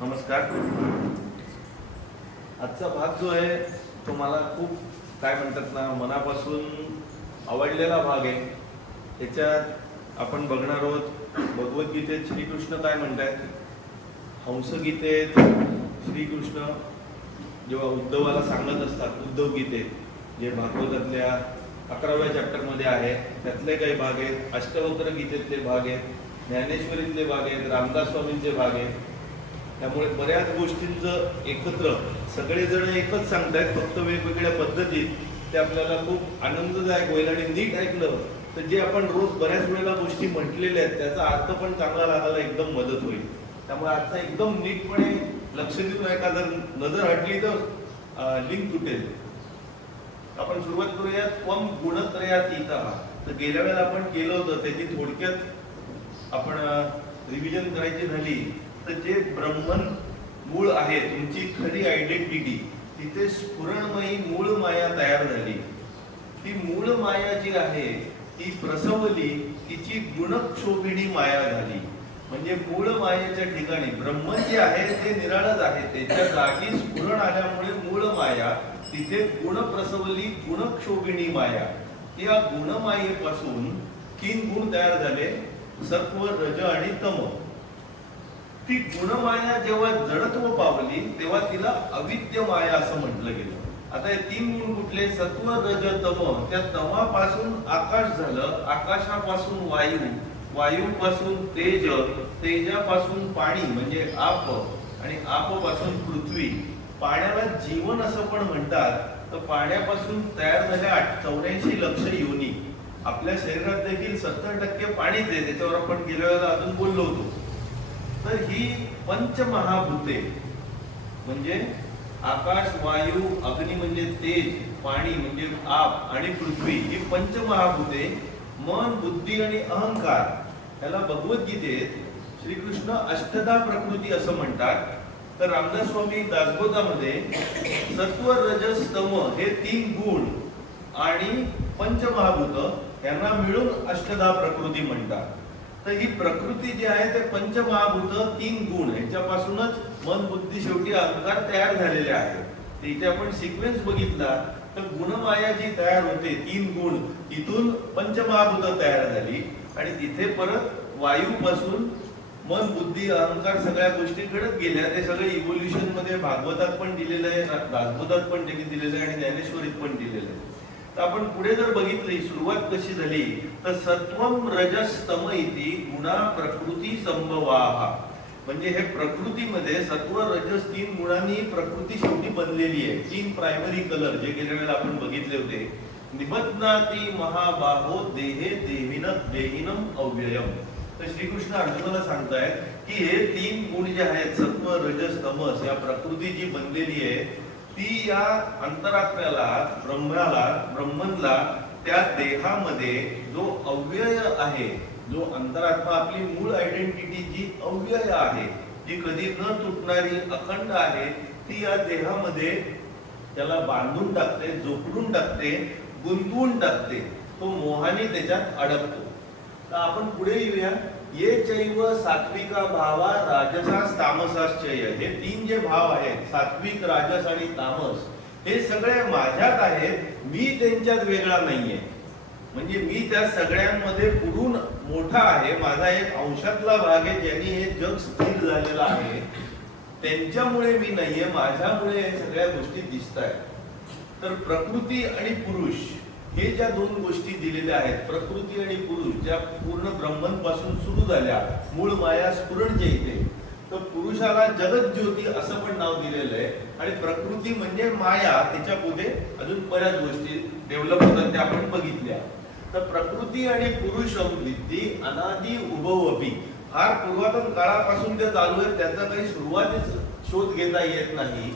नमस्कार. आजचा भाग जो आहे तो मला खूप काय म्हणतात ना मनापासून आवडलेला भाग आहे. त्याच्यात आपण बघणार आहोत भगवद्गीतेत श्रीकृष्ण काय म्हणतात. हंसगीतेत श्रीकृष्ण जेव्हा उद्धवाला सांगत असतात, उद्धव गीतेत जे भागवतातल्या 11व्या चॅप्टरमध्ये आहे त्यातले काही भाग आहेत, अष्टवक्र गीतेतले भाग आहेत, ज्ञानेश्वरीतले भाग आहेत, रामदास स्वामींचे भाग आहेत. त्यामुळे बऱ्याच गोष्टींचं एकत्र सगळेजण एकच सांगतायत, फक्त वेगवेगळ्या पद्धतीत. ते आपल्याला खूप आनंददायक होईल आणि नीट ऐकलं तर जे आपण रोज बऱ्याच वेळेला गोष्टी म्हटलेल्या आहेत त्याचा अर्थ पण चांगला लागायला एकदम मदत होईल. त्यामुळे आजचा एकदम नीटपणे लक्ष देऊन ऐका. जर नजर हटली तर लिंक तुटेल. आपण सुरुवात करूया. त्वम गुणत्रयातीतः. तर गेल्या वेळेला आपण केलं होतं त्याची थोडक्यात आपण रिव्हिजन करायची झाली तर जे ब्रह्मन मूळ आहे, तुमची खरी आयडेंटिटी, तिथे स्फुरणमयी मूळ माया तयार झाली. ती मूळ माया जी आहे ती प्रसवली, तिची गुणक्षोभिणी माया झाली. म्हणजे मूळ मायेच्या ठिकाणी ब्रह्मन जे आहे ते निराळच आहे, त्याच्या जागी स्फुरण आल्यामुळे मूळ माया, तिथे गुण प्रसवली, गुणक्षोभिणी माया. या गुणमायेपासून 3 गुण तयार झाले, सत्व, रज आणि तम. ती गुणमाया जेव्हा जडत्व पावली तेव्हा तिला अविद्य माया असं म्हटलं गेलं. आता हे 3 गुण कुठले? सत्व, रज, तम. त्या तमापासून आकाश झालं, आकाशापासून वायू, वायूपासून तेज, तेजापासून पाणी म्हणजे आप, आणि आपपासून पृथ्वी. पाण्याला जीवन असं पण म्हणतात. तर पाण्यापासून तयार झाल्या 84 लक्ष योनी. आपल्या शरीरात देखील 70% पाणीच आहे, त्याच्यावर आपण गेल्या वेळेला अजून बोललो होतो. तर ही पंचमहाभूते म्हणजे आकाश, वायू, अग्नी म्हणजे तेज, पाणी म्हणजे आप आणि पृथ्वी, ही पंचमहाभूते, मन, बुद्धी आणि अहंकार, याला भगवद्गीतेत श्रीकृष्ण अष्टधा प्रकृती असं म्हणतात. तर रामदास स्वामी दासबोधामध्ये सत्व, रजस, तम हे 3 गुण आणि पंचमहाभूत यांना मिळून अष्टधा प्रकृती म्हणतात. तर ही प्रकृती जी आहे ते पंचमहाभूत, 3 गुण यांच्यापासूनच मन, बुद्धी, शेवटी अहंकार तयार झालेले आहेत. तर इथे आपण सिक्वेन्स बघितला तर गुणमाया जी तयार होते 3 गुण, तिथून पंचमहाभूत तयार झाली आणि तिथे परत वायूपासून मन, बुद्धी, अहंकार सगळ्या गोष्टी घडत गेल्या. ते सगळे इव्होल्युशन मध्ये भागवतात पण दिलेलं आहे, दासबोधात पण दिलेलं आहे आणि ज्ञानेश्वरीत पण दिलेलं आहे. तर आपण पुढे जर बघितली सुरुवात कशी झाली तर सत्वम, रजस, तम इति गुणा प्रकृती संभवाः. म्हणजे हे प्रकृतीमध्ये सत्व, रजस 3 गुणांनी प्रकृती शेवटी बनलेली आहे. 3 प्रायमरी कलर जे गेल्या वेळेला आपण बघितले होते. निबध्नाति महाबाहो देहे देहिनम अव्ययम. तर श्रीकृष्ण अर्जुनाला सांगतायत की हे 3 गुण जे आहेत सत्व, रजस, तमस, या प्रकृती जी बनलेली आहे ती या अंतरात्म्याला, ब्रह्मनला त्या देहामध्ये जो अव्यय आहे, जो अंतरात्मा आपली मूळ आयडेंटिटी जी अव्यय आहे, जी कधी न तुटणारी अखंड आहे, ती या देहामध्ये त्याला बांधून टाकते, जोखडून टाकते, गुंतवून टाकते. तो मोहाने त्याच्यात अडकतो. तर आपण पुढे येऊया. ये चैव सात्विका भावा राजसास तामसाश्चय. हे 3 जे भाव आहेत, सात्विक, राजस आणि तामस, हे सगळे माझ्यात आहेत, मी त्यांच्यात वेगळा नाहीये. म्हणजे मी त्या सगळ्यांमध्ये पुढून मोठा आहे. माझा एक अंशातला भाग आहे ज्यांनी हे जग स्थिर झालेलं आहे. त्यांच्यामुळे मी नाहीये, माझ्यामुळे हे सगळ्या गोष्टी दिसतायत. तर प्रकृती आणि पुरुष हे ज्या 2 गोष्टी दिलेल्या आहेत, प्रकृती आणि पुरुष, ज्या पूर्ण ब्रह्मन पासून सुरू झाल्या, मूळ माया स्फुरण जे इथे, तर पुरुषाला जगत ज्योती असं पण नाव दिलेलं आहे. आणि प्रकृती म्हणजे माया, त्याच्या पुढे अजून बऱ्याच गोष्टी डेव्हलप होतात त्या आपण बघितल्या. तर प्रकृती आणि पुरुषम विद्धी अनादि उभवपी. फार पूर्वातन काळापासून ते चालू आहे, त्याचा काही सुरुवातीच शोध घेता येत नाही.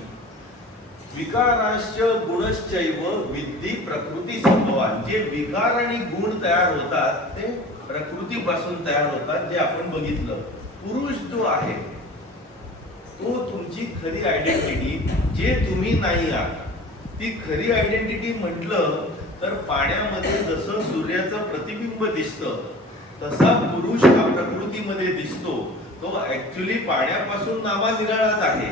विकारांश्च गुणश्चैव विद्धी प्रकृती संभवान. जे विकार आणि गुण तयार होतात ते प्रकृतीपासून तयार होतात, जे आपण बघितलं. पुरुष जो आहे तो तुमची खरी आयडेंटिटी, जे तुम्ही नाही आहात. ती खरी आयडेंटिटी म्हटलं तर पाण्यामध्ये जसं सूर्याचं प्रतिबिंब दिसतं तसा पुरुष हा प्रकृतीमध्ये दिसतो. तो ऍक्च्युली पाण्यापासून नामानिराळाच आहे.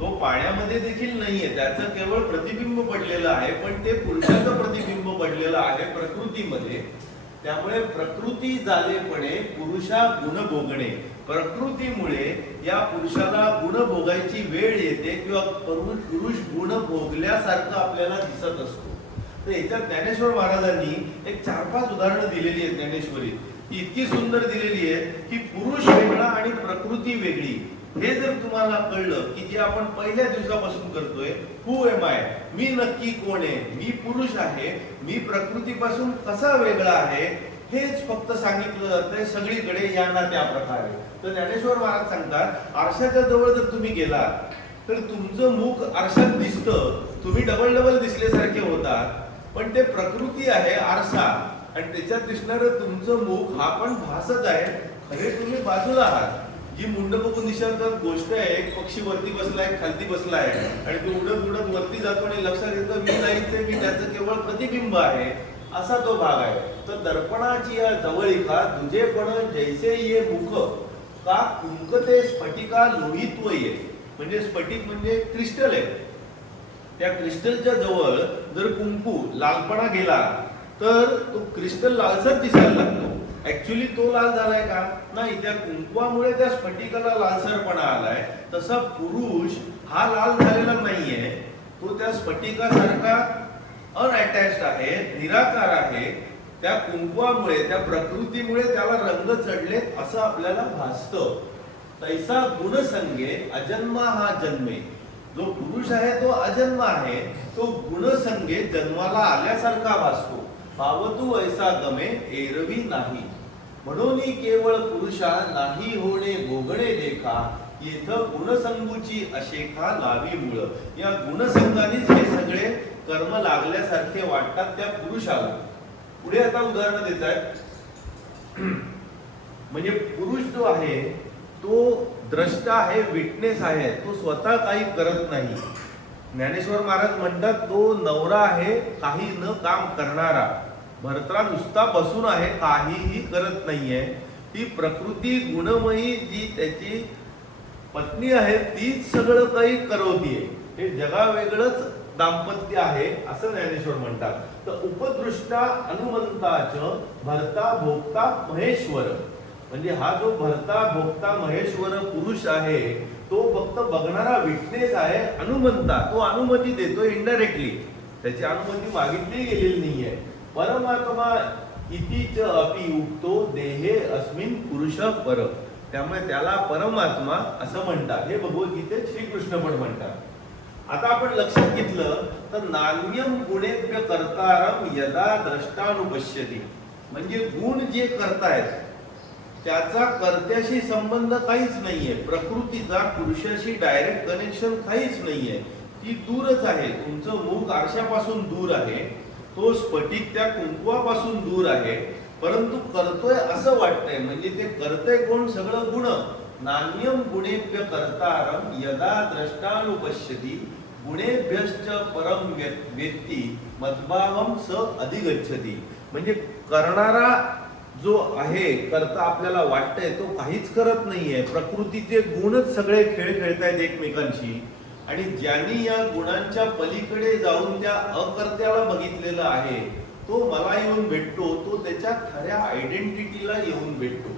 तो पाण्यामध्ये देखील नाहीये, त्याचं केवळ प्रतिबिंब पडलेलं आहे, पण ते पुरुषाचं प्रतिबिंब पडलेलं आहे प्रकृतीमध्ये. त्यामुळे प्रकृती झालेपणे पुरुषा गुण भोगणे, प्रकृतीमुळे या पुरुषाला गुण भोगायची वेळ येते किंवा पुरुष गुण भोगल्यासारखं आपल्याला दिसत असतो. तर याच्यात ज्ञानेश्वर महाराजांनी एक 4-5 उदाहरणं दिलेली आहेत ज्ञानेश्वरीत. ती इतकी सुंदर दिलेली आहे की पुरुष वेगळा आणि प्रकृती वेगळी. हे जर तुम्हाला कळलं की जे आपण पहिल्या दिवसापासून करतोय, हु एम आय, मी नक्की कोण आहे, मी पुरुष आहे, मी प्रकृतीपासून कसा वेगळा आहे, हेच फक्त सांगितलं जातंय सगळीकडे या ना त्या प्रकारे. तर ज्ञानेश्वर महाराज सांगतात, आरशाच्या जवळ जर तुम्ही गेलात तर तुमचं मुख आरशात दिसतं, तुम्ही डबल दिसल्यासारखे होतात, पण ते प्रकृती आहे आरसा, आणि त्याच्यात दिसणारं तुमचं मुख हा पण भासच आहे. खरे तुम्ही बाजूला आहात. जी मुंड बघून दिसतात गोष्ट आहे, एक पक्षी वरती बसलाय, खालती बसलाय, आणि तो उडत वरती जातो आणि लक्षात येतं मी नाहीच, मी त्याचं केवळ प्रतिबिंब आहे, असा तो भाग आहे. तर दर्पणाची या जवळिका तुझेपण जैसे ये मुख का कुंकते स्फटिका लोहित्व ये. म्हणजे स्फटिक म्हणजे क्रिस्टल आहे. त्या क्रिस्टलच्या जवळ जर कुंकू लालपणा गेला तर तो क्रिस्टल लालसर दिसायला लागतो. ऍक्च्युली तो लाल झालाय का? नाही, त्या कुंकवामुळे त्या स्फटिकाला लालसरपणा आलाय. तसा पुरुष हा लाल झालेला नाहीये, तो त्या स्फटिकासारखा अनअटॅच्ड आहे, निराकार आहे. त्या कुंकवामुळे, त्या प्रकृतीमुळे त्याला रंग चढलेत असं आपल्याला भासतं. तैसा गुणसंगे अजन्मा हा जन्मे. जो पुरुष आहे तो अजन्म आहे, तो गुणसंगे जन्माला आल्यासारखा भासतो. पावतू ऐसा गमे एरवी नाही. म्हणून केवळ पुरुषा नाही होणे भोगणे देखा. येथं गुणसंगूची अशेखा लावी मुळ. या गुणसंगानेच हे सगळे कर्म लागल्यासारखे वाटतात त्या पुरुषाला. पुढे आता उदाहरण देत आहेत. म्हणजे पुरुष जो आहे तो द्रष्टा आहे, विटनेस आहे, तो स्वतः काही करत नाही. ज्ञानेश्वर महाराज म्हणतात तो नवरा आहे, काही न काम करणारा. भरतरा नुसता बसून आहे, काहीही करत नाहीये. ती प्रकृती गुणमयी जी त्याची पत्नी आहे तीच सगळं काही करवतीये. हे जगा वेगळंच दाम्पत्य आहे असं ज्ञानेश्वर म्हणतात. तर उपदृष्टा हनुमंताच भरता भोक्ता महेश्वर. म्हणजे हा जो भरता भोक्ता महेश्वर पुरुष आहे तो फक्त बघणारा विटनेस आहे. हनुमंता तो अनुमती देतो इनडायरेक्टली, त्याची अनुमती मागितली गेलेली नाहीये. परमात्मा इतिच अपि उक्तो देहे अस्मिन पुरुष पर. त्यामुळे त्याला परमात्मा असं म्हणतात. हे भगवद्गीतेत श्रीकृष्ण पण म्हणतात. आता आपण लक्षात घेतलं तर नान्यम गुणेभ्य कर्तारम यदा द्रष्टानुपश्यती. म्हणजे गुण जे करतायत त्याचा कर्त्याशी संबंध काहीच नाहीये. प्रकृतीचा पुरुषाशी डायरेक्ट कनेक्शन काहीच नाहीये. ती दूरच आहे. तुमचं मुख आरशापासून दूर आहे, तो स्फटिक त्या कुंकवापासून दूर आहे, परंतु करतोय असं वाटतंय. म्हणजे ते करतंय कोण? सगळं गुण. नान्यम गुणेभ्य कर्तारम यदा द्रष्टानुपश्यती गुणेभ्यश्च परम वेत्ती मद्भावम स अधिगच्छति. म्हणजे करणारा जो आहे, करता आपल्याला वाटतंय, तो काहीच करत नाहीये. प्रकृतीचे गुणच सगळे खेळ खेळतायत एकमेकांशी. आणि ज्यांनी या गुणांच्या पलीकडे जाऊन त्या अकर्त्याला बघितलेलं आहे तो मला येऊन भेटतो, तो त्याच्या खऱ्या आयडेंटिटीला येऊन भेटतो.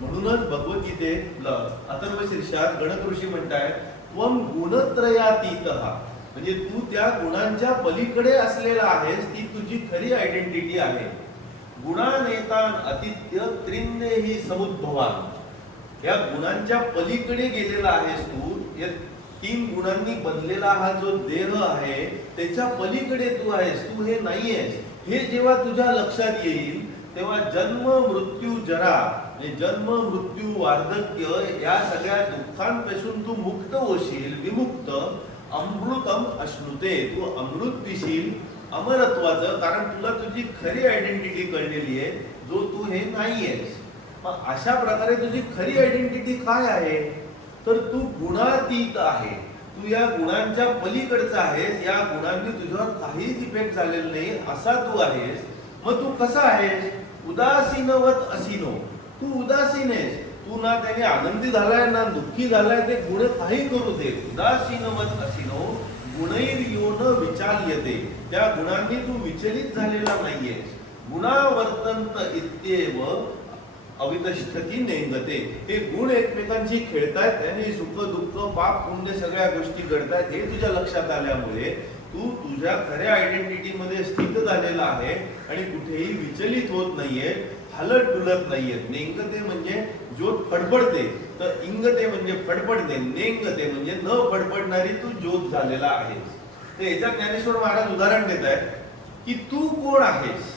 म्हणूनच भगवद्गीतेत अथर्वशीर्षात गणक ऋषी म्हणतायत त्वम गुणत्रयातीतः. म्हणजे तू त्या गुणांच्या पलीकडे असलेला आहेस, ती तुझी खरी आयडेंटिटी आहे. गुणानेतान अतिथ्य त्रिन्नेही समुद्भवान. या गुणांच्या पलीकडे गेलेला आहेस तू. या 3 गुणांनी बनलेला हा जो देह आहे त्याच्या पलीकडे तू आहेस, तू हे नाहीयेस. हे जेव्हा तुझ्या लक्षात येईल तेव्हा जन्म मृत्यू जरा, जन्म मृत्यू वार्धक्य या सगळ्या दुःखांपासून तू मुक्त होशील, विमुक्त. अमृतम अश्नुते, तू अमृत पिशील अमरत्वाचं. कारण तुला तुझी खरी आयडेंटिटी कळलेली आहे, जो तू हे नाहीयेस. मग अशा प्रकारे तुझी खरी आयडेंटिटी काय आहे? तर तू गुणातीत आहे. तू या गुणांच्या पलीकडचा आहेस. या गुणांनी तुझ्यावर काहीच इफेक्ट झालेला नाही असा तू आहेस. मग तू कसा आहेस? उदासीनवत असीनो. तू उदासीन आहेस. तू तू ना त्याने आनंदी झालाय ना दुःखी झालाय, ते गुण काही करू दे. उदासीनवत असिनो गुणैर्योन विचाल्यते. त्या गुणांनी तू विचलित झालेला नाहीये. गुणावर्तंत इत्येव अवितष्ठती नेंगते. हे गुण एकमेकांशी खेळतायत, त्याने सुख दुःख पाप पुण्य सगळ्या गोष्टी घडतायत. हे तुझ्या लक्षात आल्यामुळे तू तुझ्या खऱ्या आयडेंटिटी मध्ये स्थित झालेला आहे आणि कुठेही विचलित होत नाहीये, हलत डुलत नाहीये. नेंगते म्हणजे ज्योत फडफडते, तर इंगते म्हणजे फडफडते, नेंगते म्हणजे न फडफडणारी तू ज्योत झालेला आहेस. तर याच्यात ज्ञानेश्वर महाराज उदाहरण देत आहेत की तू कोण आहेस.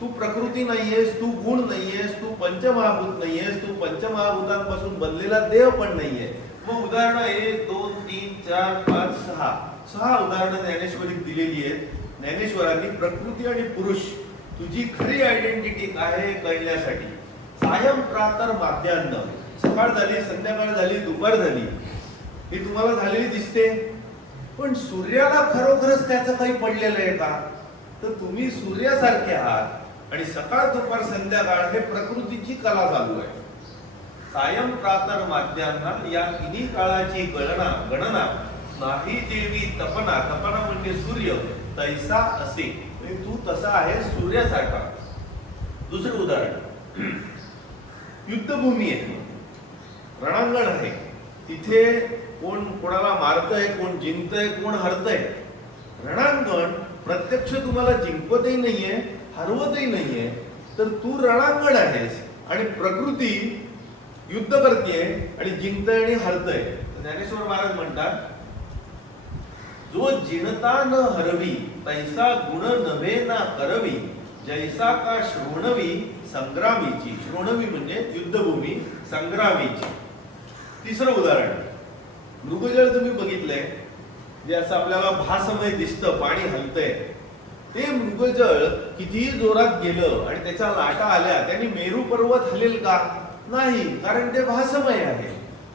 तू प्रकृती नाहीयेस, तू गुण नाहीयेस, तू पंचमहाभूत नाहीयेस, तू पंचमहाभूतांपासून बनलेला देव पण नाहीये. मग उदाहरणं 1 2 3 4 5 6 उदाहरणं ज्ञानेश्वरीत दिलेली आहेत. ज्ञानेश्वरांनी प्रकृती आणि पुरुष तुझी खरी आयडेंटिटी काय आहे कळण्यासाठी सायं प्रातर माध्यान्ह, सकाळ झाली संध्याकाळ झाली दुपार झाली हे तुम्हाला झालेली दिसते, पण सूर्याला खरोखरच त्याचं काही पडलेलं आहे का? तर तुम्ही सूर्यासारखे आहात आणि सकाळ दुपार संध्याकाळ हे प्रकृतीची कला चालू आहे. सायं प्रातर माध्यान्ह या तिन्ही काळाची गणना नाही देवी तपना, तपना म्हणजे सूर्य, तैसा असे. तू तसा आहे सूर्यासारखा. दुसरं उदाहरण, युद्धभूमी आहे, रणांगण आहे, तिथे कोण कोणाला मारतंय, कोण जिंकतंय, कोण हरतंय. रणांगण प्रत्यक्ष तुम्हाला जिंकवतही नाहीये हरवतही नाहीये, तर तू रणांगण आहेस आणि प्रकृती युद्ध करतेय आणि जिंकतय आणि हरतय. ज्ञानेश्वर महाराज म्हणतात, जो जिणता न हरवी तैसा गुण नव्हे ना करवी, जैसा का श्रोणवी संग्रामीची. श्रोणवी म्हणजे युद्धभूमी, संग्रामीची. तिसरं उदाहरण, मृगजळ तुम्ही बघितलंय, जे असं आपल्याला भासमय दिसतं, पाणी हलतंय. ते मृगजळ कितीही जोरात गेलं आणि त्याच्या लाटा आल्या, त्यांनी मेरू पर्वत हलेल का? नाही, कारण ते भासमय आहे.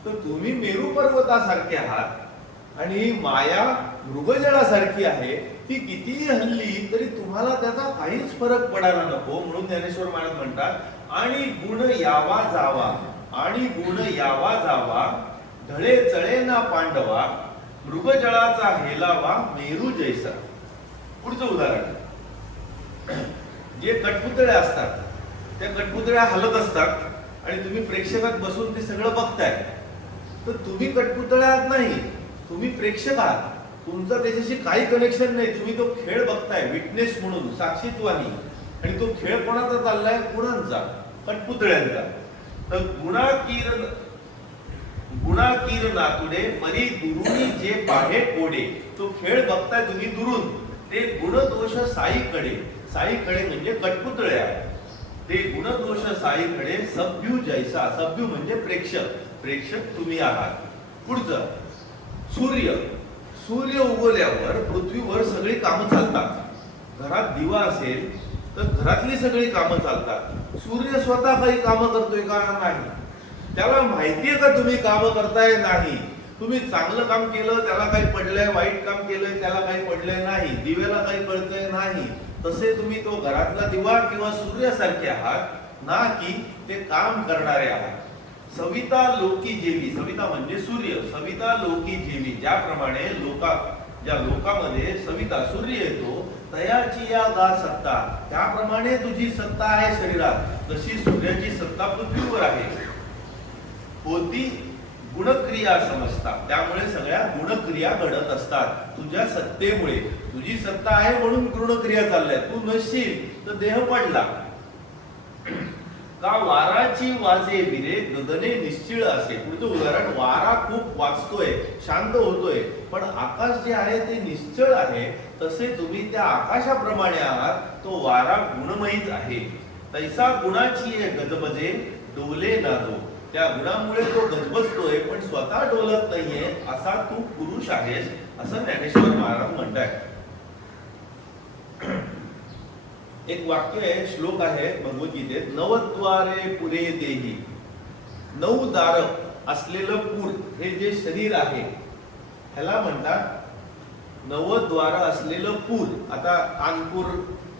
तर तुम्ही मेरू पर्वतासारखे आहात आणि माया मृगजळासारखी आहे. ती कितीही हल्ली तरी तुम्हाला त्याचा काहीच फरक पडायला नको. म्हणून ज्ञानेश्वर महाराज म्हणतात, आणि गुण यावा जावा, आणि गुण यावा जावा, ढळे चळे ना पांडवा, मृगजळाचा हेलावा मेरू जैसा. पुढचं उदाहरण, जे कठपुतळे असतात त्या कठपुतळ्या हलत असतात आणि तुम्ही प्रेक्षकात बसून ते सगळं बघताय. तर तुम्ही कठपुतळ्यात नाही, तुम्ही प्रेक्षक आहात. तुमचं त्याच्याशी काही कनेक्शन नाही. तुम्ही तो खेळ बघताय विटनेस म्हणून, साक्षीत्वानी. आणि तो खेळ कोणाचा चाललाय? गुणांचा, कठपुतळ्यांचा. तर गुणाकीर नातुडे मरी दुरुनी जे पाहे कोडे. तो खेळ बघताय तुम्ही दुरून, ते गुणदोष साईकडे. साईकडे म्हणजे कठपुतळ्या, ते गुणदोष साईकडे सभ्यू जैसा. सभ्यू म्हणजे प्रेक्षक, प्रेक्षक तुम्ही आहात. पुढचं, सूर्य. सूर्य उगवल्यावर पृथ्वीवर सगळी कामं चालतात. घरात दिवा असेल तर घरातली सगळी कामं चालतात. सूर्य स्वतः काही कामं करतोय का? नाही. त्याला माहितीये का तुम्ही कामं करताय? नाही. तुम्ही चांगलं काम केलं त्याला काही पडलंय, वाईट काम केलंय त्याला काही पडलंय नाही, दिव्याला काही कळतंय नाही. तसे तुम्ही तो घरातला दिवा किंवा सूर्यासारखे आहात, ना की ते काम करणारे आहात. सविता लोकी जेवी, सविता म्हणजे सूर्य, सविता लोकी जेवी. ज्याप्रमाणे ज्या लोकामध्ये सविता सूर्य येतो, तयाची या गा सत्ता, त्याप्रमाणे तुझी सत्ता आहे शरीरात. जशी सूर्याची सत्ता पृथ्वीवर आहे. होती गुणक्रिया समजता, त्यामुळे सगळ्या गुणक्रिया घडत असतात तुझ्या सत्तेमुळे. तुझी सत्ता आहे म्हणून गुणक्रिया चालल्या. तू नसशील तर देह पडला. का वाराची वाजे विरे गगने निश्चिळ असे. पुढचं उदाहरण, वारा खूप वाजतोय, शांत होतोय, पण आकाश जे आहे ते निश्चळ आहे. तसे तुम्ही त्या आकाशाप्रमाणे आहात. तो वारा गुणमयीच आहे. तैसा गुणाची गजबजे डोले नाजो. त्या गुणामुळे तो गजबजतोय पण स्वतः डोलत नाहीये, असा तू पुरुष आहेस, असं ज्ञानेश्वर महाराज म्हणताय. एक वाक्य आहे, श्लोक आहे भगवद्गीतेत, नवद्वारे पुरे देही. 9 दार असलेलं पूर, हे जे शरीर आहे ह्याला म्हणतात 9 द्वार असलेलं पूर. आता कानपूर,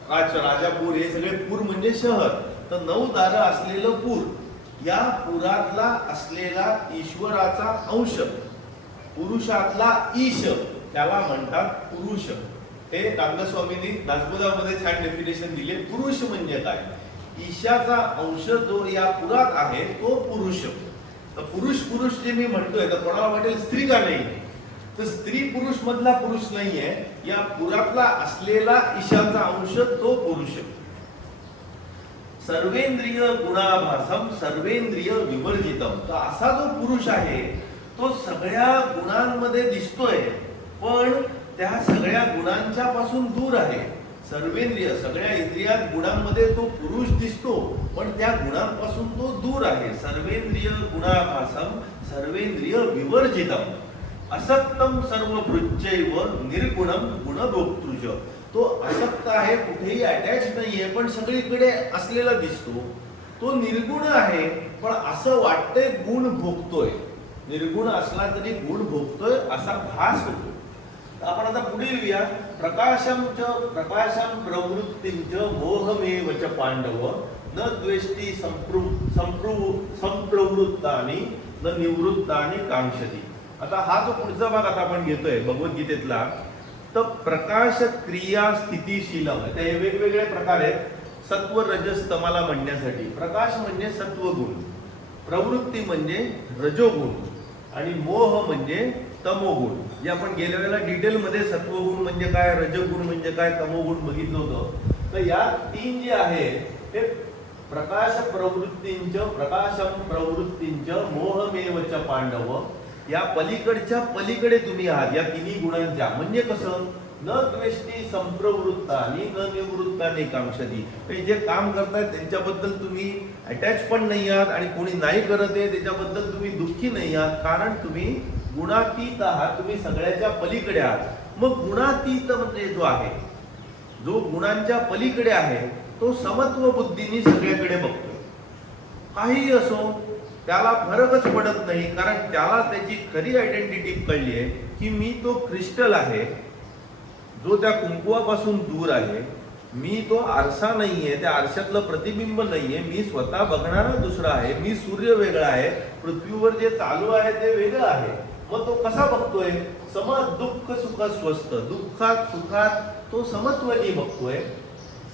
राजापूर हे सगळे पूर म्हणजे शहर. तर 9 दार असलेलं पूर, या पुरातला असलेला ईश्वराचा अंश, पुरुषातला ईश, त्याला म्हणतात पुरुष. ते नागस्वामींनी नागपुरामध्ये छान डेफिनेशन दिले. पुरुष म्हणजे काय? ईशाचा अंश जो या पुरात आहे तो पुरुष. तर पुरुष पुरुष जे मी म्हणतोय तर कोणाला वाटेल स्त्री का नाही? तर स्त्री पुरुष मधला पुरुष नाहीये, या पुरातला असलेला ईशाचा अंश तो पुरुष. सर्वेंद्रिय गुणाभासम सर्वेंद्रिय विवर्जितम. तर असा जो पुरुष आहे तो सगळ्या गुणांमध्ये दिसतोय, पण त्या सगळ्या गुणांच्या पासून दूर आहे. सर्वेंद्रिय, सगळ्या इंद्रियात गुणांमध्ये तो पुरुष दिसतो, पण त्या गुणांपासून तो दूर आहे. सर्वेंद्रिय गुणाभासम सर्वेंद्रिय विवर्जितम असक्तम सर्वभृत्यैव निर्गुणम गुणभोक्तृज. तो असक्त आहे, कुठेही अटॅच नाहीये, पण सगळीकडे असलेला दिसतो. तो निर्गुण आहे, पण असं वाटतंय गुण भोगतोय. निर्गुण असला तरी गुण भोगतोय असा भास होतो. आपण आता पुढे येऊया. प्रकाशम प्रवृत्तींच मोहमेव च पांडव न द्वेष्टी संप्रवृत्तानि न निवृत्तानि कांक्षती. आता हा जो पुढचा भाग आता आपण घेतोय भगवद्गीतेतला, तर प्रकाश क्रिया स्थितीशीलम, हे वेगवेगळे प्रकार आहेत सत्व रजस तमाला म्हणण्यासाठी. प्रकाश म्हणजे सत्वगुण, प्रवृत्ती म्हणजे रजोगुण, आणि मोह म्हणजे तमोगुण. जे आपण गेल्या वेळेला डिटेलमध्ये सत्वगुण म्हणजे काय, रजगुण म्हणजे काय, तमोगुण बघितलं होतं. तर या तीन जे आहे ते प्रकाशम प्रवृत्तींच मोहमेवच पांडव, या पलीकडच्या पलीकडे तुम्ही आहात या तिन्ही गुणांच्या. म्हणजे कसं? न द्वेष्टी संप्रवृत्तानि न निवृत्तानि कांक्षती. जे काम करतायत त्यांच्याबद्दल तुम्ही अटॅच पण नाही आहात, आणि कोणी नाही करत आहे त्याच्याबद्दल तुम्ही दुःखी नाही आहात, कारण तुम्ही गुणातीत आहात, तुम्ही सगळ्याच्या पलीकडे आहात. मग गुणातीत म्हणजे जो आहे, जो गुणांच्या पलीकडे आहे, तो समत्व बुद्धीने सगळ्याकडे बघतोय. काहीही असो त्याला फरकच पडत नाही, कारण त्याला त्याची खरी आयडेंटिटी कळली आहे की मी तो क्रिस्टल आहे जो त्या कुंकुवापासून दूर आहे. मी तो आरसा नाहीये, त्या आरशातलं प्रतिबिंब नाहीये, मी स्वतः बघणारा दुसरा आहे. मी सूर्य वेगळा आहे, पृथ्वीवर जे चालू आहे ते वेगळं आहे. मग तो कसा बघतोय? सम दुःख सुख स्वस्थ, दुःखात सुखात तो समत्वानी बघतोय.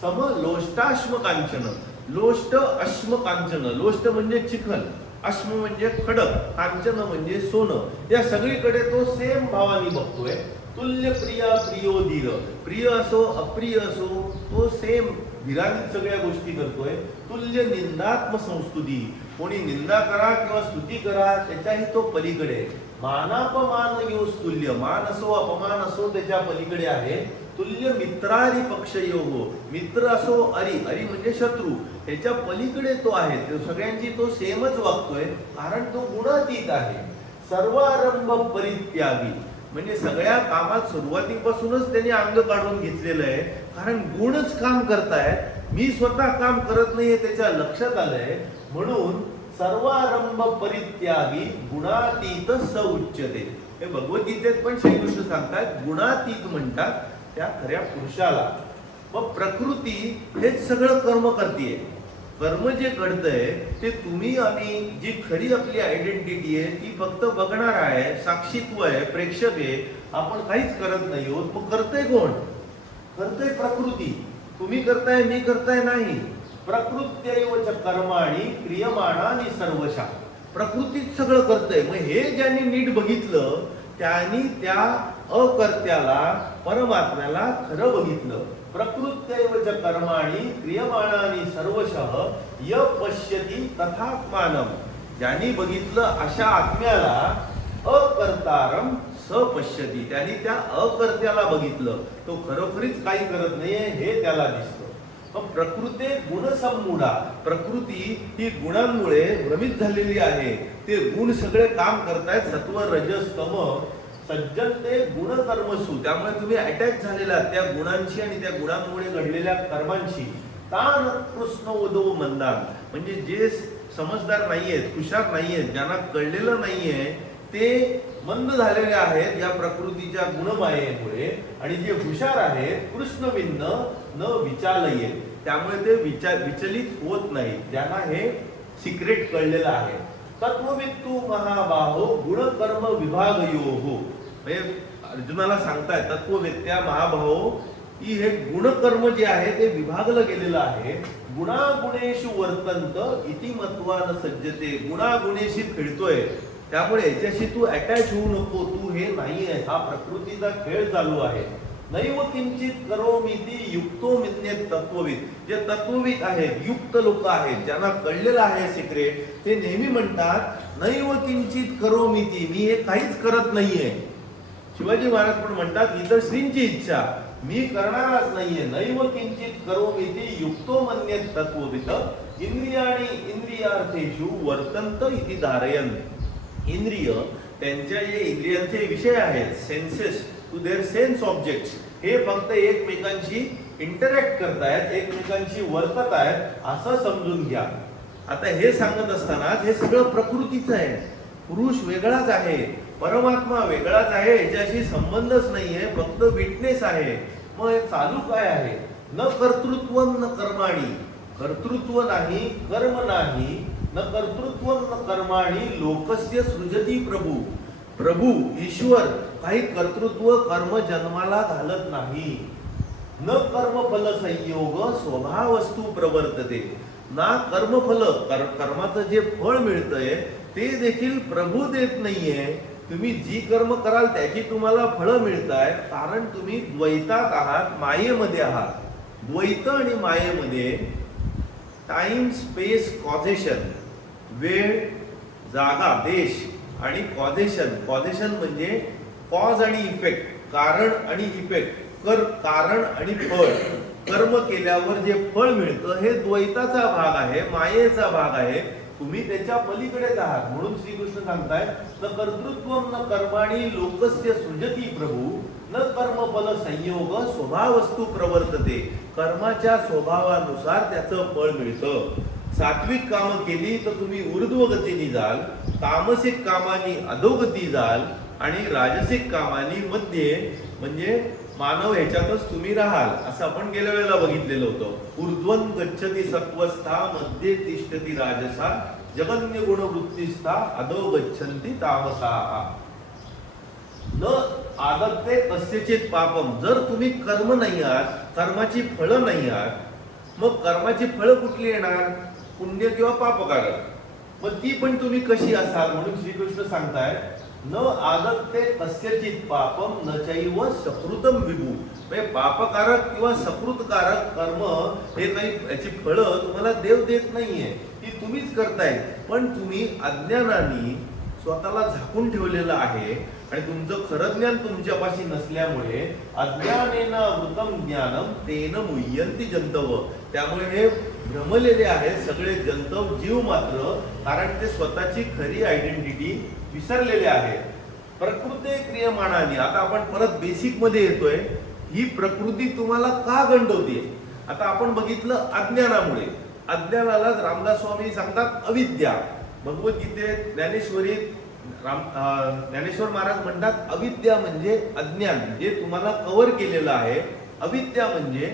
सम लोष्टाश्म कांचन, लोष्ट अश्म कांचन. लोष्ट म्हणजे चिखल, अश्म म्हणजे खडक, कांचन म्हणजे सोनं. या सगळीकडे तो सेम भावाने बघतोय. तुल्य प्रिया प्रियो धीर, प्रिय असो अप्रिय असो तो सेम धीराने सगळ्या गोष्टी करतोय. तुल्य निंदात्म संस्तुती, कोणी निंदा करा किंवा स्तुती करा त्याच्याही तो पलीकडे. मानापमान योस तुल्य, मान असो अपमान असो त्याच्या पलीकडे आहे. तुल्य मित्रारी पक्ष योगो, मित्र असो अरी, अरी म्हणजे शत्रू, त्याच्या पलीकडे तो आहे. तो सगळ्यांची तो सेमच वागतोय, कारण तो गुणातीत आहे. सर्वारंभ परित्यागी, म्हणजे सगळ्या कामात सुरुवातीपासूनच त्यांनी अंग काढून घेतलेलं आहे, कारण गुणच काम करतायत. मी स्वतः काम करत नाहीये त्याच्या लक्षात आलंय. म्हणून सर्वारंभ परित्यागी गुणातीत स उच्यते. हे भगवद्गीतेत पण श्रीकृष्ण सांगतात, गुणातीत म्हणतात त्या खऱ्या पुरुषाला. मग प्रकृती हेच सगळं कर्म करतेय. कर्म जे घडतंय ते तुम्ही आणि जी खरी आपली आयडेंटिटी आहे ती फक्त बघणार आहे, साक्षीत्व आहे, प्रेक्षक आहे. आपण काहीच करत नाही आहोत. मग करतंय कोण? करतंय प्रकृती. तुम्ही करताय, मी करताय नाही. प्रकृत्यैव च कर्माणि क्रियमाणानि सर्वशः, प्रकृतीच सगळं करतंय. मग हे ज्यांनी नीट बघितलं त्यांनी त्या अकर्त्याला परमात्म्याला खरं बघितलं. प्रकृत्यैव च कर्माणि क्रियमाणानि सर्वशः य पश्यति तथात्मानम, ज्यांनी बघितलं अशा आत्म्याला अकर्तारम स पश्यति, त्यांनी त्या अकर्त्याला बघितलं. तो खरोखरीच काही करत नाहीये हे त्याला दिसतं. मग प्रकृते गुणसम्मूढा, प्रकृती ही गुणांमुळे भ्रमित झालेली आहे. ते गुण सगळे काम करतायत, सत्व रजस तम. सज्जन ते गुणकर्मसु, त्यामुळे तुम्ही अटॅच झालेला त्या गुणांशी आणि त्या गुणांमुळे घडलेल्या कर्मांशी. तान कृष्ण उदो मंदान, म्हणजे जे समजदार नाहीयेत, हुशार नाहीयेत, ज्यांना कळलेलं नाहीये ते मंद झालेले आहेत या प्रकृतीच्या गुणमायेमुळे. आणि जे हुशार आहेत कृष्णविन्न न विचालये, त्यामुळे ते विचलित होत नाहीत. ज्यांना हे सिक्रेट कळलेलं आहे. तत्ववित्तू महाबाहो गुणकर्म विभागयोः. म्हणजे अर्जुनाला सांगताय तत्ववेत्या महाभाहो की हे गुणकर्म जे आहे ते विभागलं गेलेलं आहे. गुणागुणेषु वर्तंत इति मत्वा न सज्जते. गुणागुणेशी खेळतोय त्यामुळे याच्याशी तू अटॅच होऊ नको. तू हे नाही आहे, हा प्रकृतीचा खेळ चालू आहे. नैव किंचित करोमीति युक्तो मिन्येत तत्वविद. जे तत्वविद आहेत, युक्त लोक आहेत, ज्यांना कळलेलं आहे सिक्रेट, ते नेहमी म्हणतात नैव किंचित करोमीति. मी हे काहीच करत नाहीये. शिवाजी महाराज पण म्हणतात ही तर श्रींची इच्छा, मी करणारच नाहीये. नैव किंचित करोमीति युक्तो मन्येत तत्वविद. इंद्रियाणि इंद्रियार्थेषु वर्तन्त इति धारयन्. इंद्रिय त्यांच्या जे इंद्रियांचे विषय आहेत, senses to their sense objects, हे फक्त एकमेकांशी इंटरॅक्ट करतायत, एकमेकांशी वर्तत आहेत असं समजून घ्या. आता हे सांगत असताना हे सगळं प्रकृतीचं आहे. पुरुष वेगळाच आहे, परमात्मा वेगळाच आहे, याच्याशी संबंधच नाहीये, फक्त विटनेस आहे. मग हे चालू काय आहे? न कर्तृत्व न कर्माणी. कर्तृत्व नाही, कर्म नाही. न कर्तृत्व न कर्माणी लोकस्य सृजती प्रभू. प्रभू ईश्वर काही कर्तृत्व कर्म जन्माला घालत नाही. न कर्मफल संयोग स्वभावस्तु प्रवर्तते. ना कर्मफल, कर्माचं जे फळ मिळतंय ते देखील प्रभू देत नाहीये. तुम्ही जी कर्म कराल त्याची तुम्हाला फळं मिळतायत, कारण तुम्ही द्वैतात आहात, मायेमध्ये आहात. द्वैत आणि मायेमध्ये टाइम स्पेस कॉझेशन, वेळ जागा देश आणि कॉझेशन. कॉझेशन म्हणजे कॉज आणि इफेक्ट, कारण आणि इफेक्ट, कारण आणि फळ. कर्म केल्यावर जे फळ मिळतं हे द्वैताचा भाग आहे, मायेचा भाग आहे. तुम्ही त्याच्या पलीकडेच आहात. म्हणून श्रीकृष्ण सांगताय न कर्तृत्व न कर्माणी लोकस्य सृजती प्रभू. न कर्मफल संयोग स्वभावस्तु प्रवर्तते. कर्माच्या स्वभावानुसार त्याचं फळ मिळतं. सात्विक कामं केली तर तुम्ही ऊर्ध्वगतीने जाल, तामसिक कामांनी अधोगती जाल, आणि राजसिक कामांनी मध्ये म्हणजे मानव ह्याच्यातच तुम्ही राहाल. असं आपण गेल्या वेळेला बघितलेलं होतं. ऊर्ध्वं गच्छति सत्वस्था मध्ये तिष्ठति राजसा जगन्य गुण वृत्तिस्था अधो गच्छन्ति तामसाः. न आदत्ते कस्यचित पापम. जर तुम्ही कर्म नाही आहात, कर्माची फळं नाही आहात, मग कर्माची फळं कुठली येणार? पुण्य किंवा पापकारक. मग ती पण तुम्ही कशी असाल? म्हणून श्रीकृष्ण सांगताय न आदत्ते कस्यचित पापम न चैव सकृतम विभू. म्हणजे पापकारक किंवा सकृतकारक कर्म हे काही याची फळं तुम्हाला देव देत नाहीये, ती तुम्हीच करताय. पण तुम्ही अज्ञानाने स्वतःला झाकून ठेवलेलं आहे आणि तुमचं खरं ज्ञान तुमच्यापाशी नसल्यामुळे अज्ञानेन वृतम ज्ञानम तेन मुह्यन्ति जंतव. त्यामुळे हे भ्रमलेले आहेत सगळे जंतव, जीव मात्र, कारण ते स्वतःची खरी आयडेंटिटी विसरलेले आहेत. प्रकृती क्रियमाणाने. आता आपण परत बेसिक मध्ये येतोय. ही प्रकृती तुम्हाला का गंडवते? आता आपण बघितलं अज्ञानामुळे. अज्ञानालाच रामदास स्वामी सांगतात अविद्या. भगवद्गीतेत ज्ञानेश्वरीत ज्ञानेश्वर महाराज म्हणतात अविद्या म्हणजे अज्ञान, जे तुम्हाला कव्हर केलेलं आहे. अविद्या म्हणजे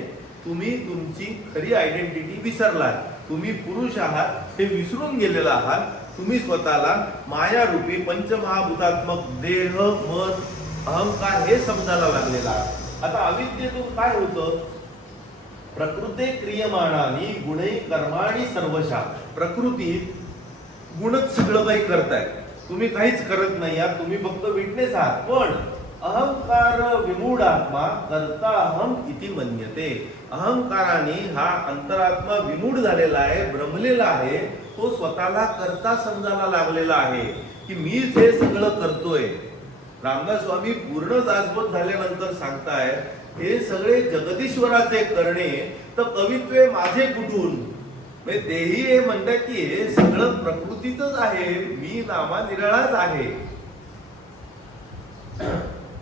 तुम्ही तुमची खरी आयडेंटिटी विसरलात. तुम्ही पुरुष आहात हे विसरून गेलेला आहात. तुम्ही स्वतःला मायारूपी पंचमहाभूतात्मक देह, मन, अहंकार हे समजायला लागलेला आहे. आता अविद्येतून काय होतं? प्रकृते क्रियमाणानी गुणे कर्माणी सर्वशा. प्रकृतीत गुणच सगळं काही करताय, तुम्ही काहीच करत नाही आहात, तुम्ही फक्त विटनेस आहात. पण अहंकार विमूढात्मा कर्ता अहम इति मन्यते. अहंकाराने हा अंतरात्मा विमूढ झालेला आहे, भ्रमलेला आहे. तो स्वतःला करता समजायला लागलेला आहे की मीच हे सगळं करतोय. रामदास स्वामी पूर्ण दासबोध झाल्यानंतर सांगताय हे सगळे जगदीश्वराचे करणे, तर कवित्वे माझे कुठून? तेही हे म्हणतात की हे सगळं प्रकृतीतच आहे, मी नामा निराळाच आहे.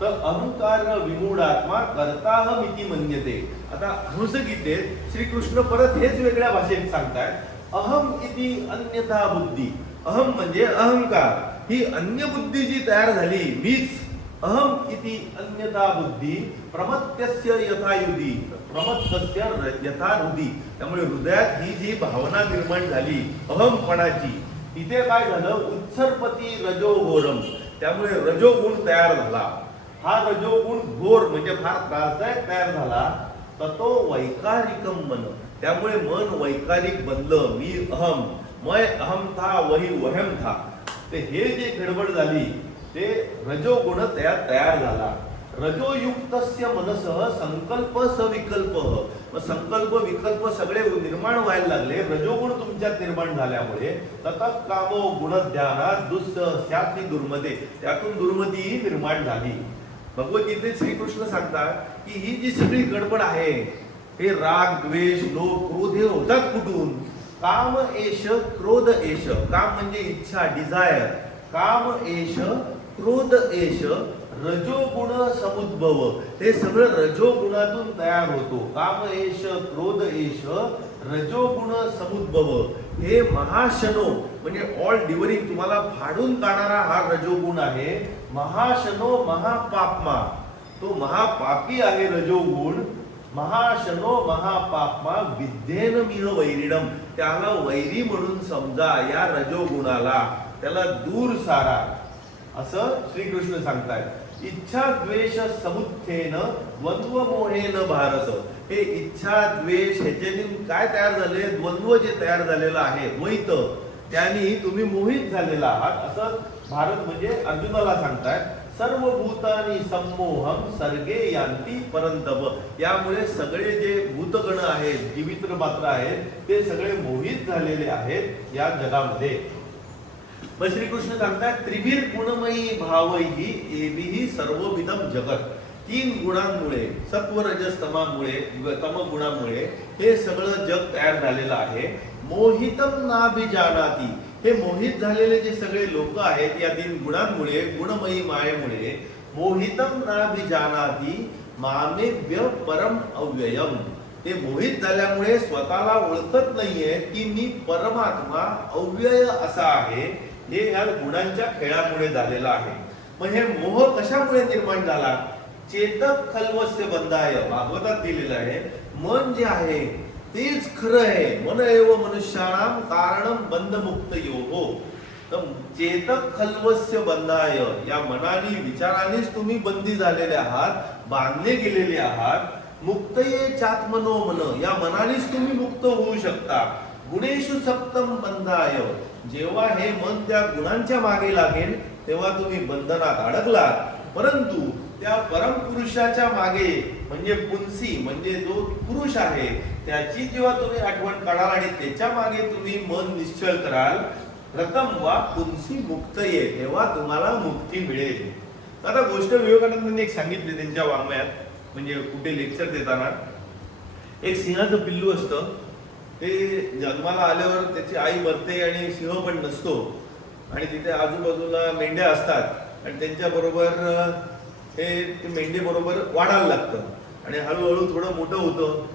तर अहंकार विमूढात्मा कर्ताहम इति मन्यते. आता हंसगीतेत श्रीकृष्ण परत हेच वेगळ्या भाषेत सांगतायत. अहम इति अन्यथा बुद्धी. अहम म्हणजे अहंकार, ही अन्य बुद्धी जी तयार झाली, मीच अहम इति अन्यथा बुद्धी प्रमत्तस्य यथायुधी प्रमत्तस्य यथारुधी. त्यामुळे हृदयात ही जी भावना निर्माण झाली अहमपणाची, इथे काय झालं, उत्सर्पती रजोघोरम. त्यामुळे रजोगुण तयार झाला. हा रजोगुण घोर म्हणजे फार त्रासदायक तयार झाला. ततो वैकारिकम मन. त्यामुळे मन वैकारिक बनलं. मी अहम, मैं अहम था वही वहम था. ते हे जे गडबड झाली ते रजोगुण तयार झाला. रजोयुक्तस्य मनसः संकल्प सविकल्प. मग संकल्प विकल्प सगळे निर्माण व्हायला लागले. रजोगुण तुमच्यात निर्माण झाल्यामुळे ततः कामो गुणध्यानात दुस्स्याति दुर्मते. त्यातून दुर्मतीही निर्माण झाली. भगवद्गीतेत श्रीकृष्ण सांगतात की ही जी सगळी गडबड आहे, हे राग द्वेष लोभ क्रोध हे होतात कुठून? काम एष क्रोध एष. काम म्हणजे इच्छा डिझायर. काम एष क्रोध एष रजोगुण समुद्भव. हे सगळं रजोगुणातून तयार होतो. काम एष क्रोध एष रजोगुण समुद्भव. हे महाशनो म्हणजे ऑल डिवरिंग, तुम्हाला फाडून काढणारा हा रजोगुण आहे. महाशनो महापापमा, तो महापापी आहे रजोगुण. महाशनो महापापमा विद्येन मिह वैरिणम. त्याला वैरी म्हणून समजा या रजोगुणाला, त्याला दूर सारा, असं श्रीकृष्ण सांगतायत. इच्छा द्वेष समुत्थेन द्वंद्व मोहेन भारत. हे इच्छा द्वेष ह्याच्याने काय तयार झाले, द्वंद्व जे तयार झालेलं आहे द्वैत, त्यांनी तुम्ही मोहित झालेला आहात असं भारत म्हणजे अर्जुनाला सांगतायत. सर्व भूतानी सम्मोहम सर्गे यांती परंतप. यामुळे सगळे जे भूतगण आहेत, जीवित मात्र आहेत, ते सगळे मोहित झालेले आहेत या जगामध्ये. मग श्रीकृष्ण सांगतात त्रिभीर गुणमयी भावही एविही सर्वविधम जगत. 3 गुणांमुळे, सत्व रजस तमामुळे, तम गुणामुळे हे सगळं जग तयार झालेलं आहे. मोहितम नाभिजानाती. हे मोहित झालेले जे सगळे लोक आहेत या 3 गुणांमुळे, गुणमयी मायेमुळे, मोहितम नाभिजानाती मामेव्य परम अव्ययम. ते मोहित झाल्यामुळे स्वतःला ओळखत नाहीये की मी परमात्मा अव्यय असा आहे. हे या गुणांच्या खेळामुळे झालेला आहे. मग हे मोह कशामुळे निर्माण झाला? चेतक खल्वस्य बंधाय. भागवतात दिलेलं आहे मन जे आहे तेच खरं आहे. मन एव मनुष्याणाम कारणम बंधमुक्त योगो. तर चेतक खल्वस्य बंधाय, या मनाने विचारानेच तुम्ही बंदी झालेले आहात, बांधले गेलेले आहात. मुक्तये चात्मनो मन. या मनानेच तुम्ही मुक्त होऊ शकता. गुणेषु सप्तम बंधाय. जेव्हा हे मन त्या गुणांच्या मागे लागेल तेव्हा तुम्ही बंधनात अडकलात. परंतु त्या परमपुरुषाच्या मागे म्हणजे पुंसी म्हणजे जो पुरुष आहे त्याची जेव्हा तुम्ही आठवण काढाल आणि त्याच्या मागे तुम्ही मन निश्चळ कराल, प्रथम वा पुंसी मुक्त ये, तेव्हा तुम्हाला मुक्ती मिळेल. आता गोष्ट विवेकानंदांनी एक सांगितली त्यांच्या वाङ्मयात, म्हणजे कुठे लेक्चर देताना. एक सिंहाचं पिल्लू असतं, ते जन्माला आल्यावर त्याची आई मरते आणि सिंह पण नसतो, आणि तिथे आजूबाजूला मेंढ्या असतात आणि त्यांच्या बरोबर ते मेंढी बरोबर वाढायला लागतं आणि हळूहळू थोडं मोठं होतं.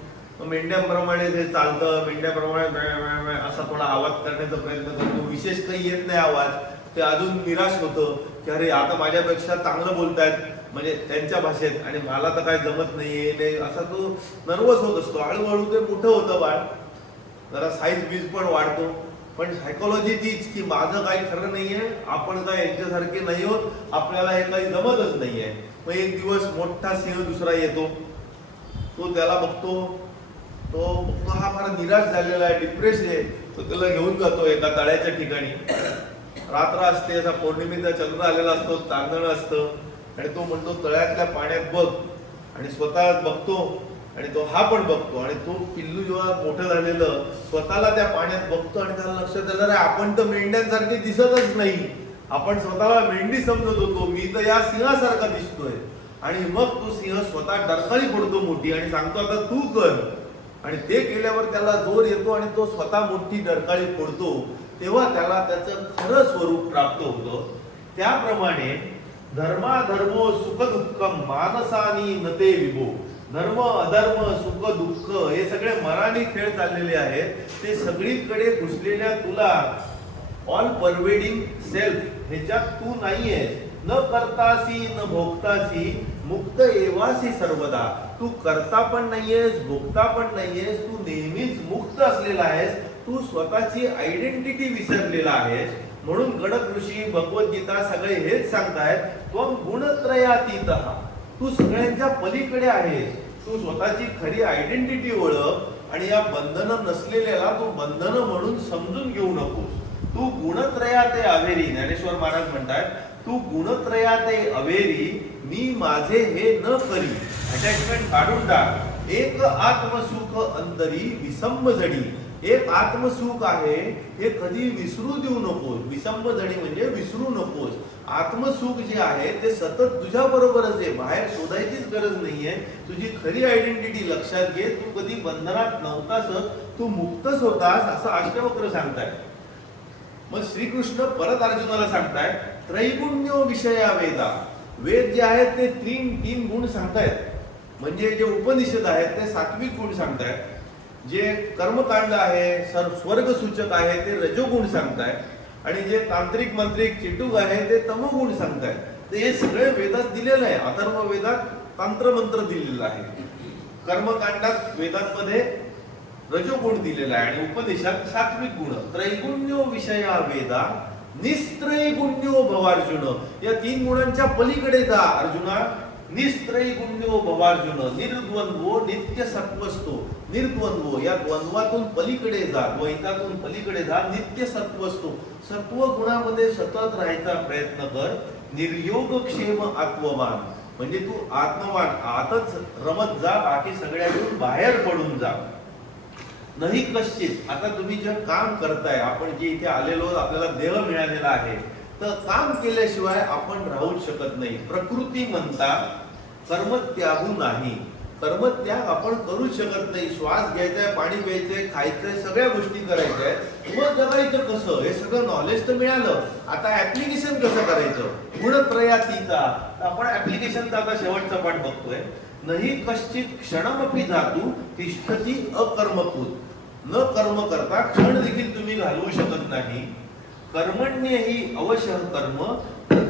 मेंढ्यांप्रमाणे ते चालतं, मेंढ्याप्रमाणे असा थोडा आवाज करण्याचा प्रयत्न करतो. विशेष काही येत नाही आवाज. ते अजून निराश होतं की अरे आता माझ्यापेक्षा चांगलं बोलतायत म्हणजे त्यांच्या भाषेत आणि मला तर काय जमत नाहीये, असा तो नर्वस होत असतो. हळूहळू ते मोठं होतं बाळ, जरा साईज बीज पण वाढतो. पण सायकोलॉजी तीच की माझं काही खरं नाहीये, आपण काय यांच्यासारखे नाही होत, आपल्याला हे काही जमतच नाहीये. मग एक दिवस मोठा सिंह दुसरा येतो, तो त्याला बघतो, तो हा फार निराश झालेला आहे, डिप्रेस आहे. तो त्याला घेऊन जातो एका तळ्याच्या ठिकाणी. रात्र असते, असा पौर्णिमेचा चंद्र आलेला असतो, चांदण असतं, आणि तो म्हणतो तळ्यातल्या पाण्यात बघ, आणि स्वतः बघतो आणि तो हा पण बघतो. आणि तो पिल्लू जेव्हा मोठं झालेलं स्वतःला त्या पाण्यात बघतो आणि त्याला लक्षात येणार आहे आपण तर मेंढ्यांसारखे दिसतच नाही, आपण स्वतःला मेंढी समजत होतो, मी तर या सिंहासारखा दिसतोय. आणि मग तो सिंह स्वतः डरकाळी पडतो मोठी आणि सांगतो आता तू कर. आणि ते केल्यावर त्याला जोर येतो आणि तो स्वतः मोठी डरकाळी फोडतो. तेव्हा त्याला त्याचं खरं स्वरूप प्राप्त होतं. त्याप्रमाणे धर्माधर्मो सुख दुःखम मानसानी नते विभो. धर्म अधर्म सुख दुःख हे सगळे मनाने खेळ चाललेले आहेत. ते सगळीकडे घुसलेल्या तुला ऑल परवेडिंग सेल्फ ह्याच्यात तू नाहीयेस. न करतासी न भोगतासी मुक्त एवासी सर्वदा. तू करता पण नाहीयेस, भोगता पण नाहीयेस, तू नेहमीच मुक्त असलेला आहेस. तू स्वतःची आयडेंटिटी विसरलेला आहेस. म्हणून गणक ऋषी, भगवद्गीता सगळे हेच सांगतायत, त्वं गुणत्रयातीतः. तू सगळ्यांच्या पलीकडे आहेस. तू स्वतःची खरी आयडेंटिटी ओळख आणि या बंधन नसलेल्याला तू बंधन म्हणून समजून घेऊ नकोस. तू गुणत्रयाते अवेरी. ज्ञानेश्वर महाराज म्हणतात, तू गुणत्रयाते अवेरी, मी माझे हे न करी. अटॅचमेंट काढून टाक. एक आत्मसुख अंतरी विसंब जडी. एक आत्मसुख आहे हे कधी विसरू देऊ नकोस. विसंब जडी म्हणजे विसरू नकोस. आत्मसुख जे आहे ते सतत तुझ्या बरोबरच आहे, बाहेर शोधायचीच गरज नाहीये. तुझी खरी आयडेंटिटी लक्षात घे. तू कधी बंधनात नव्हतास, तू मुक्तच होतास असं अष्टवक्र सांगताय. मग श्रीकृष्ण परत अर्जुनाला सांगताय, त्रैगुण्यो विषया वेदा. वेद जे आहेत ते तीन गुण सांगतायत. म्हणजे जे उपनिषद आहेत ते सात्विक गुण सांगतायत. जे कर्मकांड आहे स्वर्ग सूचक आहे ते रजोगुण सांगताय. आणि जे तांत्रिक मंत्रिक चिटूक आहे ते तमोगुण सांगताय. तर हे सगळे वेदात दिलेलं आहे. अथर्व वेदात तंत्रमंत्र दिलेलं आहे. कर्मकांडात वेदांमध्ये रजोगुण दिलेला आहे आणि उपनिषद सात्विक गुण. त्रैगुण्यो विषया वेदा निस्त्रैगुण्यो भवार्जुन. या तीन गुणांच्या पलीकडे जा अर्जुना. निस्त्रैगुण्यो भवार्जुन. निर्द्वंद्वो नित्य सत्वस्तो. निर्द्वंद्व या द्वंद्वातून पलीकडे जा, द्वैतातून पलीकडे जा. नित्य सत्वस्तो. सत्व गुणामध्ये सतत राहायचा प्रयत्न कर. निर्योगक्षेम आत्मवान. म्हणजे तू आत्मवान आतच रमत जा, बाकी सगळ्यातून बाहेर पडून जा. नाही कश्चित. आता तुम्ही जे काम करताय, आपण जे इथे आलेलो, आपल्याला देह मिळालेला आहे, तर काम केल्याशिवाय आपण राहूच शकत नाही. प्रकृती म्हणता कर्मत्यागू नाही. कर्मत्याग आपण करूच शकत नाही. श्वास घ्यायचाय, पाणी प्यायचंय, खायचंय, सगळ्या गोष्टी करायच्या आहेत. मग जगायचं कसं? हे सगळं नॉलेज तर मिळालं, आता ऍप्लिकेशन कसं करायचं? गुणत्रयातीता. आपण ऍप्लिकेशनचा आता शेवटचा पाठ बघतोय. नाही कश्चित क्षणमपि जातु तिष्ठती अकर्मकृत. न कर्म करता क्षण देखील तुम्ही घालवू शकत नाही. कर्मण्यहि अवश्य कर्म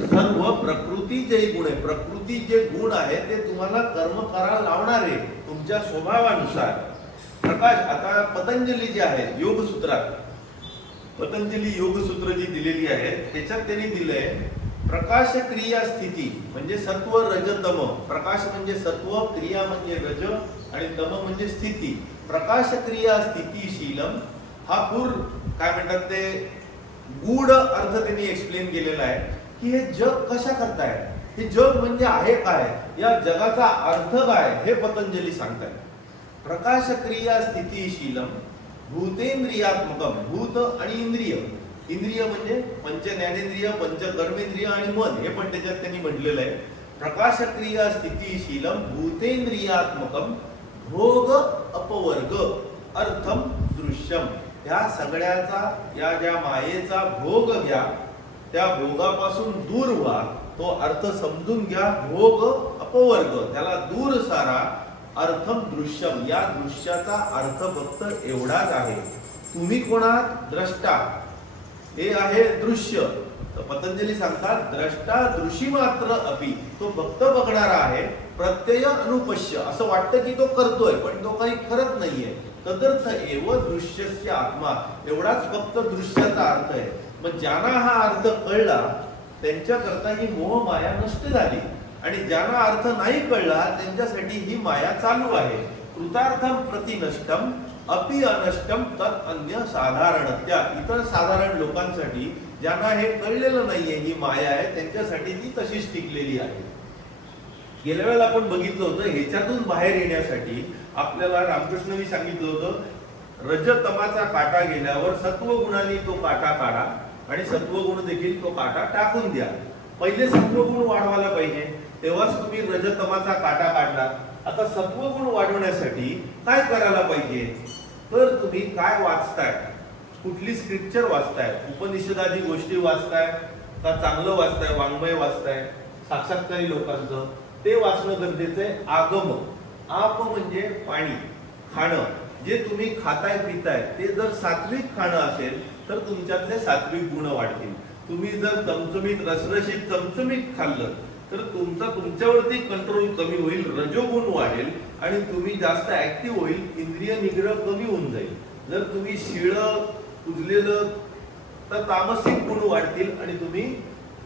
सर्व प्रकृती जे गुण आहे, प्रकृती जे गुण आहे ते तुम्हाला कर्म करायला लावणार आहे तुमच्या स्वभावानुसार. प्रकाश आता पतंजली जे आहेत योगसूत्रात, पतंजली योगसूत्र जी दिलेली आहेत त्याच्यात त्यांनी दिलंय प्रकाश क्रिया स्थिती म्हणजे सत्व रजतम. प्रकाश म्हणजे सत्व, क्रिया म्हणजे रज आणि तम म्हणजे स्थिती. प्रकाश क्रिया स्थितीशीलम हा काय म्हणतात ते गूढ अर्थ त्यांनी एक्सप्लेन केलेला आहे की हे जग कशा करताय, हे जग म्हणजे आहे काय, या जगाचा अर्थ काय, हे पतंजली सांगताय. प्रकाश क्रिया स्थितीशीलम भूतेंद्रियात्मकम. भूत आणि इंद्रिय. इंद्रिय म्हणजे पंच ज्ञानेंद्रिय, पंच कर्मेंद्रिय आणि मन, हे पण त्याच्यात त्यांनी म्हटलेलं आहे. प्रकाश क्रिया स्थितीशीलम भूतेंद्रियात्मकम भोग अपवर्ग अर्थम दृश्यम. ह्या सगळ्याचा, या ज्या मायेचा भोग घ्या, त्या भोगापासून दूर व्हा, तो अर्थ समजून घ्या. भोग अपवर्ग त्याला दूर सारा. अर्थम दृश्यम या दृश्याचा अर्थ फक्त एवढाच आहे. तुम्ही कोणात? द्रष्टा. हे आहे दृश्य. तर पतंजली सांगतात द्रष्टा दृशी मात्र अपि. तो फक्त बघणारा आहे. प्रत्यय अनुपश्य. असं वाटतं की तो करतोय पण तो काही करत नाहीये. तदर्थ एव दृश्यस्य आत्मा. एवढाच फक्त दृश्याचा अर्थ आहे. मग ज्यांना हा अर्थ कळला त्यांच्याकरता ही मोह माया नष्ट झाली आणि ज्यांना अर्थ नाही कळला त्यांच्यासाठी ही माया चालू आहे. कृतार्थम प्रति नष्टम अपि अनष्टम तत् अन्य साधारणत्या. इतर साधारण लोकांसाठी ज्यांना हे कळलेलं नाहीये ही माया आहे त्यांच्यासाठी ती तशीच टिकलेली आहे. गेल्या वेळेला आपण बघितलं होतं ह्याच्यातून बाहेर येण्यासाठी आपल्याला रामकृष्णांनी सांगितलं होतं रजतमाचा काटा गेल्यावर सत्वगुणाने तो काटा काढा आणि सत्वगुण देखील तो काटा टाकून द्या. पहिले सत्वगुण वाढवायला पाहिजे, तेव्हाच तुम्ही रजतमाचा काटा काढला. आता सत्वगुण वाढवण्यासाठी काय करायला पाहिजे? तर तुम्ही काय वाचताय, कुठली स्क्रिप्चर वाचताय, उपनिषदादी गोष्टी वाचताय का चांगलं वाचताय, वाङ्मय वाचताय, साक्षात्कारी लोकांचं, ते वाचणं गरजेचं आहे. आगम. आप म्हणजे पाणी, खाणं. जे तुम्ही खाताय पिताय ते जर सात्विक खाणं असेल तर तुमच्यातले सात्विक गुण वाढतील. तुम्ही जर चमचमीत रसरशीत चमचमीत खाल्लं तर तुमच्यावरती कंट्रोल कमी होईल, रजोगुण वाढेल आणि तुम्ही जास्त ऍक्टिव्ह होईल, इंद्रिय निग्रह कमी होऊन जाईल. जर तुम्ही शिळं कुजलेलं तर तामसिक गुण वाढतील आणि तुम्ही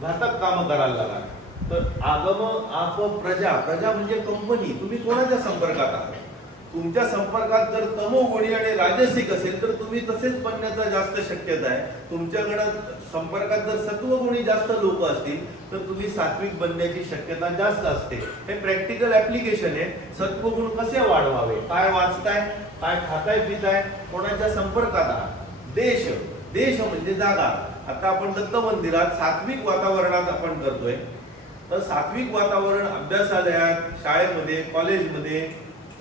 घातक काम करायला लागाल. तर आगम आप प्रजा, प्रजा म्हणजे कंपनी, तुम्ही कोणाच्या संपर्कात आहात. तुमच्या संपर्कात जर तमोगुणी आणि राजसिक असेल तर तुम्ही तसेच बनण्याचा जास्त शक्यता आहे. तुमच्याकडे संपर्कात जर सत्वगुणी जास्त लोक असतील तर तुम्ही सात्विक बनण्याची शक्यता जास्त असते. हे प्रॅक्टिकल ऍप्लिकेशन आहे. सत्वगुण कसे वाढवावे, काय वाचताय, काय खाताय पिताय, कोणाच्या संपर्कात आहात. देश, देश म्हणजे जागा. आता आपण दत्त मंदिरात सात्विक वातावरणात आपण करतोय, तर सात्विक वातावरण अभ्यासालयात, शाळेमध्ये, कॉलेजमध्ये,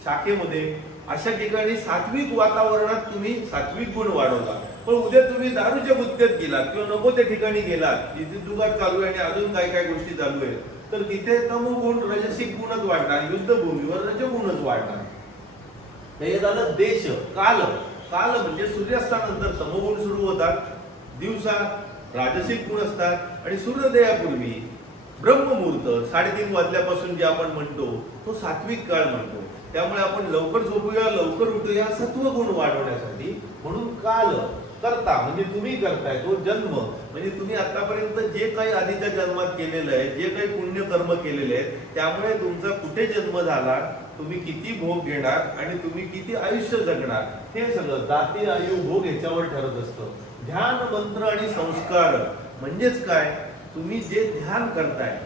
शाखेमध्ये अशा ठिकाणी सात्विक वातावरणात तुम्ही सात्विक गुण वाढवला. पण उद्या तुम्ही दारूच्या गुत्त्यात गेलात किंवा नको त्या ठिकाणी गेलात, जिथे जुगार चालू आहे आणि अजून काय काय गोष्टी चालू आहेत, तर तिथे तमोगुण रजसिक गुणच वाढणार, युद्धभूमीवर रजगुणच वाढणार. हे झालं देश. काल, काल म्हणजे सूर्यास्तानंतर तमोगुण सुरू होतात, दिवसा राजसिक गुण असतात आणि सूर्योदयापूर्वी ब्रह्ममुहूर्त 3:30 वाजल्यापासून जे आपण म्हणतो तो सात्विक काळ म्हणतो. त्यामुळे आपण लवकर झोपूया, लवकर उठूया सत्वगुण वाढवण्यासाठी. म्हणून काल करता म्हणजे तुम्ही करताय, तो जन्म म्हणजे तुम्ही आतापर्यंत जे काही आधीच्या जन्मात केलेलं आहे, जे काही पुण्य कर्म केलेले आहेत, त्यामुळे तुमचा कुठे जन्म झाला, तुम्ही किती भोग घेणार आणि तुम्ही किती आयुष्य जगणार, हे सगळं जाती आयु भोग याच्यावर ठरत असतं. ध्यान मंत्र आणि संस्कार म्हणजेच काय, तुम्ही जे ध्यान करताय,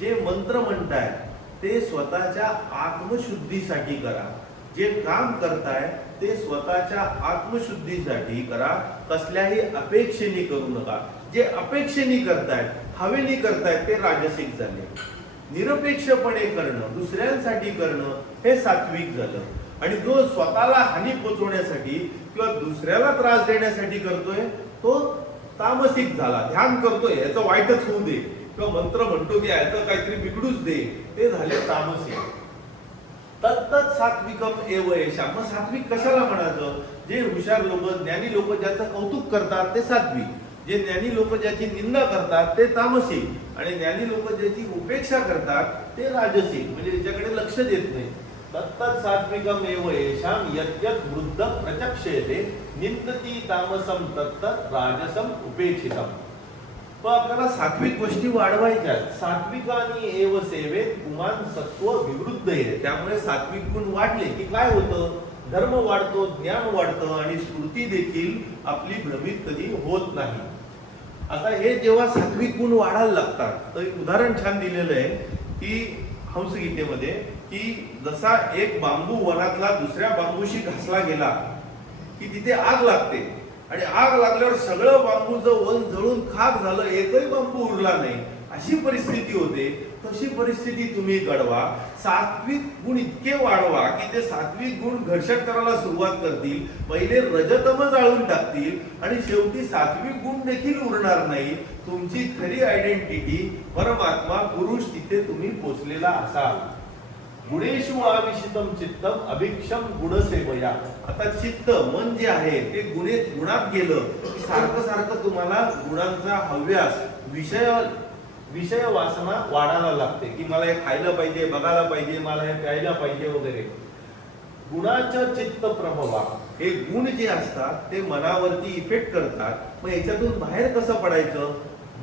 जे मंत्र म्हणताय ते स्वतःच्या आत्मशुद्धीसाठी करा. जे काम करताय ते स्वतःच्या आत्मशुद्धीसाठी करा, कसल्याही अपेक्षेने करू नका. जे अपेक्षेने करताय, हवेने करताय ते राजसिक झाले. निरपेक्षपणे करणं, दुसऱ्यांसाठी करणं हे सात्विक झालं. आणि जो स्वतःला हानी पोचवण्यासाठी किंवा दुसऱ्याला त्रास देण्यासाठी करतोय तो तामसिक झाला. ध्यान करतोय याचं वाईटच होऊ दे किंवा मंत्र म्हणतो की याचं काहीतरी बिघडूच दे, ते झाले तामसिक. तत्तत् सात्विकम एव येषाम्. मग सात्विक कशाला म्हणायचं? जे हुशार लोक, ज्ञानी लोक ज्याचं कौतुक करतात ते सात्विक, जे ज्ञानी लोक ज्याची निंदा करतात ते तामसिक, आणि ज्ञानी लोक ज्याची उपेक्षा करतात ते राजसिक, म्हणजे त्याच्याकडे लक्ष देत नाही. तत्तत् सात्विकम एव येषाम् यद्यत् वृद्ध प्रचक्षेते निंदती तामसम तत्तत् राजसम उपेक्षितम. पण आपल्याला सात्विक गोष्टी वाढवायच्या. सात्विकानी एव सेवेत पुमान सत्व विवृद्ध आहे. त्यामुळे सात्विक गुण वाढले की काय होतं, धर्म वाढतो, ज्ञान वाढतं आणि स्मृती देखील आपली भ्रमित कधी होत नाही. आता हे जेव्हा सात्विक गुण वाढायला लागतात, तर एक उदाहरण छान दिलेलं आहे की हंसगीतेमध्ये, की जसा एक बांबू वनातला दुसऱ्या बांबूशी घासला गेला की तिथे आग लागते, आणि आग लागल्यावर सगळं बांबूचं वन जळून खाक झालं, एकही बांबू उरला नाही, अशी परिस्थिती होते. तशी परिस्थिती तुम्ही घडवा. सात्विक गुण इतके वाढवा की ते सात्विक गुण घर्षण करायला सुरुवात करतील, पहिले रजतम जाळून टाकतील आणि शेवटी सात्विक गुण देखील उरणार नाही. तुमची खरी आयडेंटिटी परमात्मा पुरुष तिथे तुम्ही पोचलेला असाल. गुणेषु आविशितम चित्तम अभिक्षम गुणसेवया. आता चित्त, मन जे आहे ते गुणात गेलं की सारखं सारखं तुम्हाला गुणांचा हव्यास, विषय वासना वाढायला लागते की मला हे खायला पाहिजे, बघायला पाहिजे, मला हे प्यायला पाहिजे वगैरे. गुणाचं चित्त प्रभवा, हे गुण जे असतात ते मनावरती इफेक्ट करतात. मग याच्यातून बाहेर कसं पडायचं?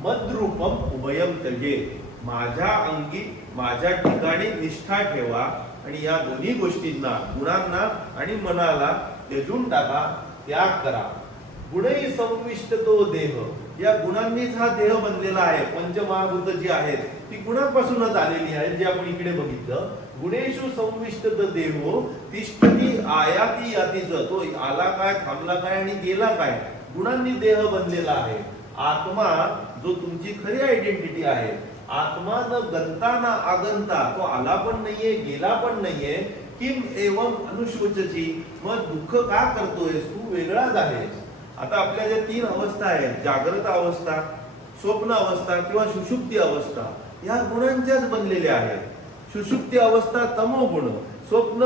मद्रूपम उभयम त्यजे. माझ्या अंगी, माझ्या ठिकाणी निष्ठा ठेवा आणि या दोन्ही गोष्टींना, गुणांना आणि मनाला त्यजून टाका, त्याग करा. गुणही संविष्ट तो देह. या गुणांनीच हा देह बनलेला आहे. पंचमहाभूत जी आहेत ती गुणांपासूनच आलेली आहेत, जे आपण इकडे बघितलं. गुणेषु संविष्ट देहो तिष्ठती आयाती यातीच. तो आला काय, थांबला काय आणि गेला काय, गुणांनी देह बनलेला आहे. आत्मा जो तुमची खरी आयडेंटिटी आहे, आत्मा न गंता ना आगंता, तो आला पण नाहीये, गेला पण नाहीये. किम एवं अनुशोचची. मग दुःख का करतोय, तू वेगळाच आहेस. आता आपल्या ज्या 3 अवस्था आहेत, जागृत अवस्था, स्वप्न अवस्था किंवा सुषुप्ती अवस्था, या गुणांच्याच बनलेल्या आहेत. सुषुप्ती अवस्था तमोगुण, स्वप्न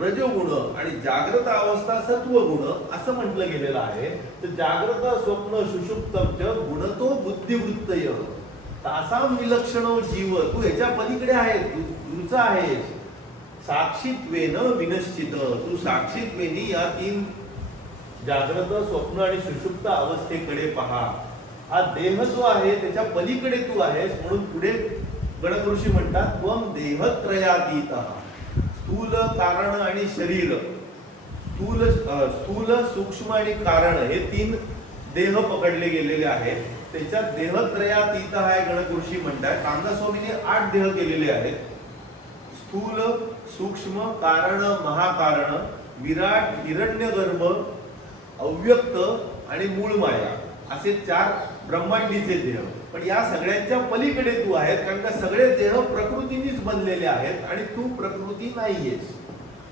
रजोगुण आणि जागृत अवस्था सत्वगुण असं म्हटलं गेलेलं आहे. तर जागृत स्वप्न सुषुप्तम च गुणतो बुद्धिवृत्तय तासाम विलक्षणो जीव. तू याच्या पलीकडे आहे, तुझा आहे. साक्षीत्वेन विनश्चित, तू साक्षीत्वेनी या तीन जागृत स्वप्न आणि सुषुप्त अवस्थेकडे पहा. हा देह जो आहे त्याच्या पलीकडे तू आहेस. म्हणून पुढे गणक ऋषी म्हणतात त्वम देहत्रयातीतः. स्थूल कारण आणि शरीर, स्थूल सूक्ष्म आणि कारण हे तीन देह पकडले गेलेले आहेत. त्याच्यात देहत्रयातीत आहे गणक ऋषी म्हणतात. रामदास स्वामींनी 8 देह केलेले आहेत. स्थूल सूक्ष्म कारण महाकारण विराट हिरण्यगर्भ अव्यक्त आणि मूळ माया असे 4 ब्रह्मांडीचे देह. पण या सगळ्यांच्या पलीकडे तू आहेस, कारण का सगळे देह प्रकृतीनेच बनलेले आहेत आणि तू प्रकृती नाहीयेस.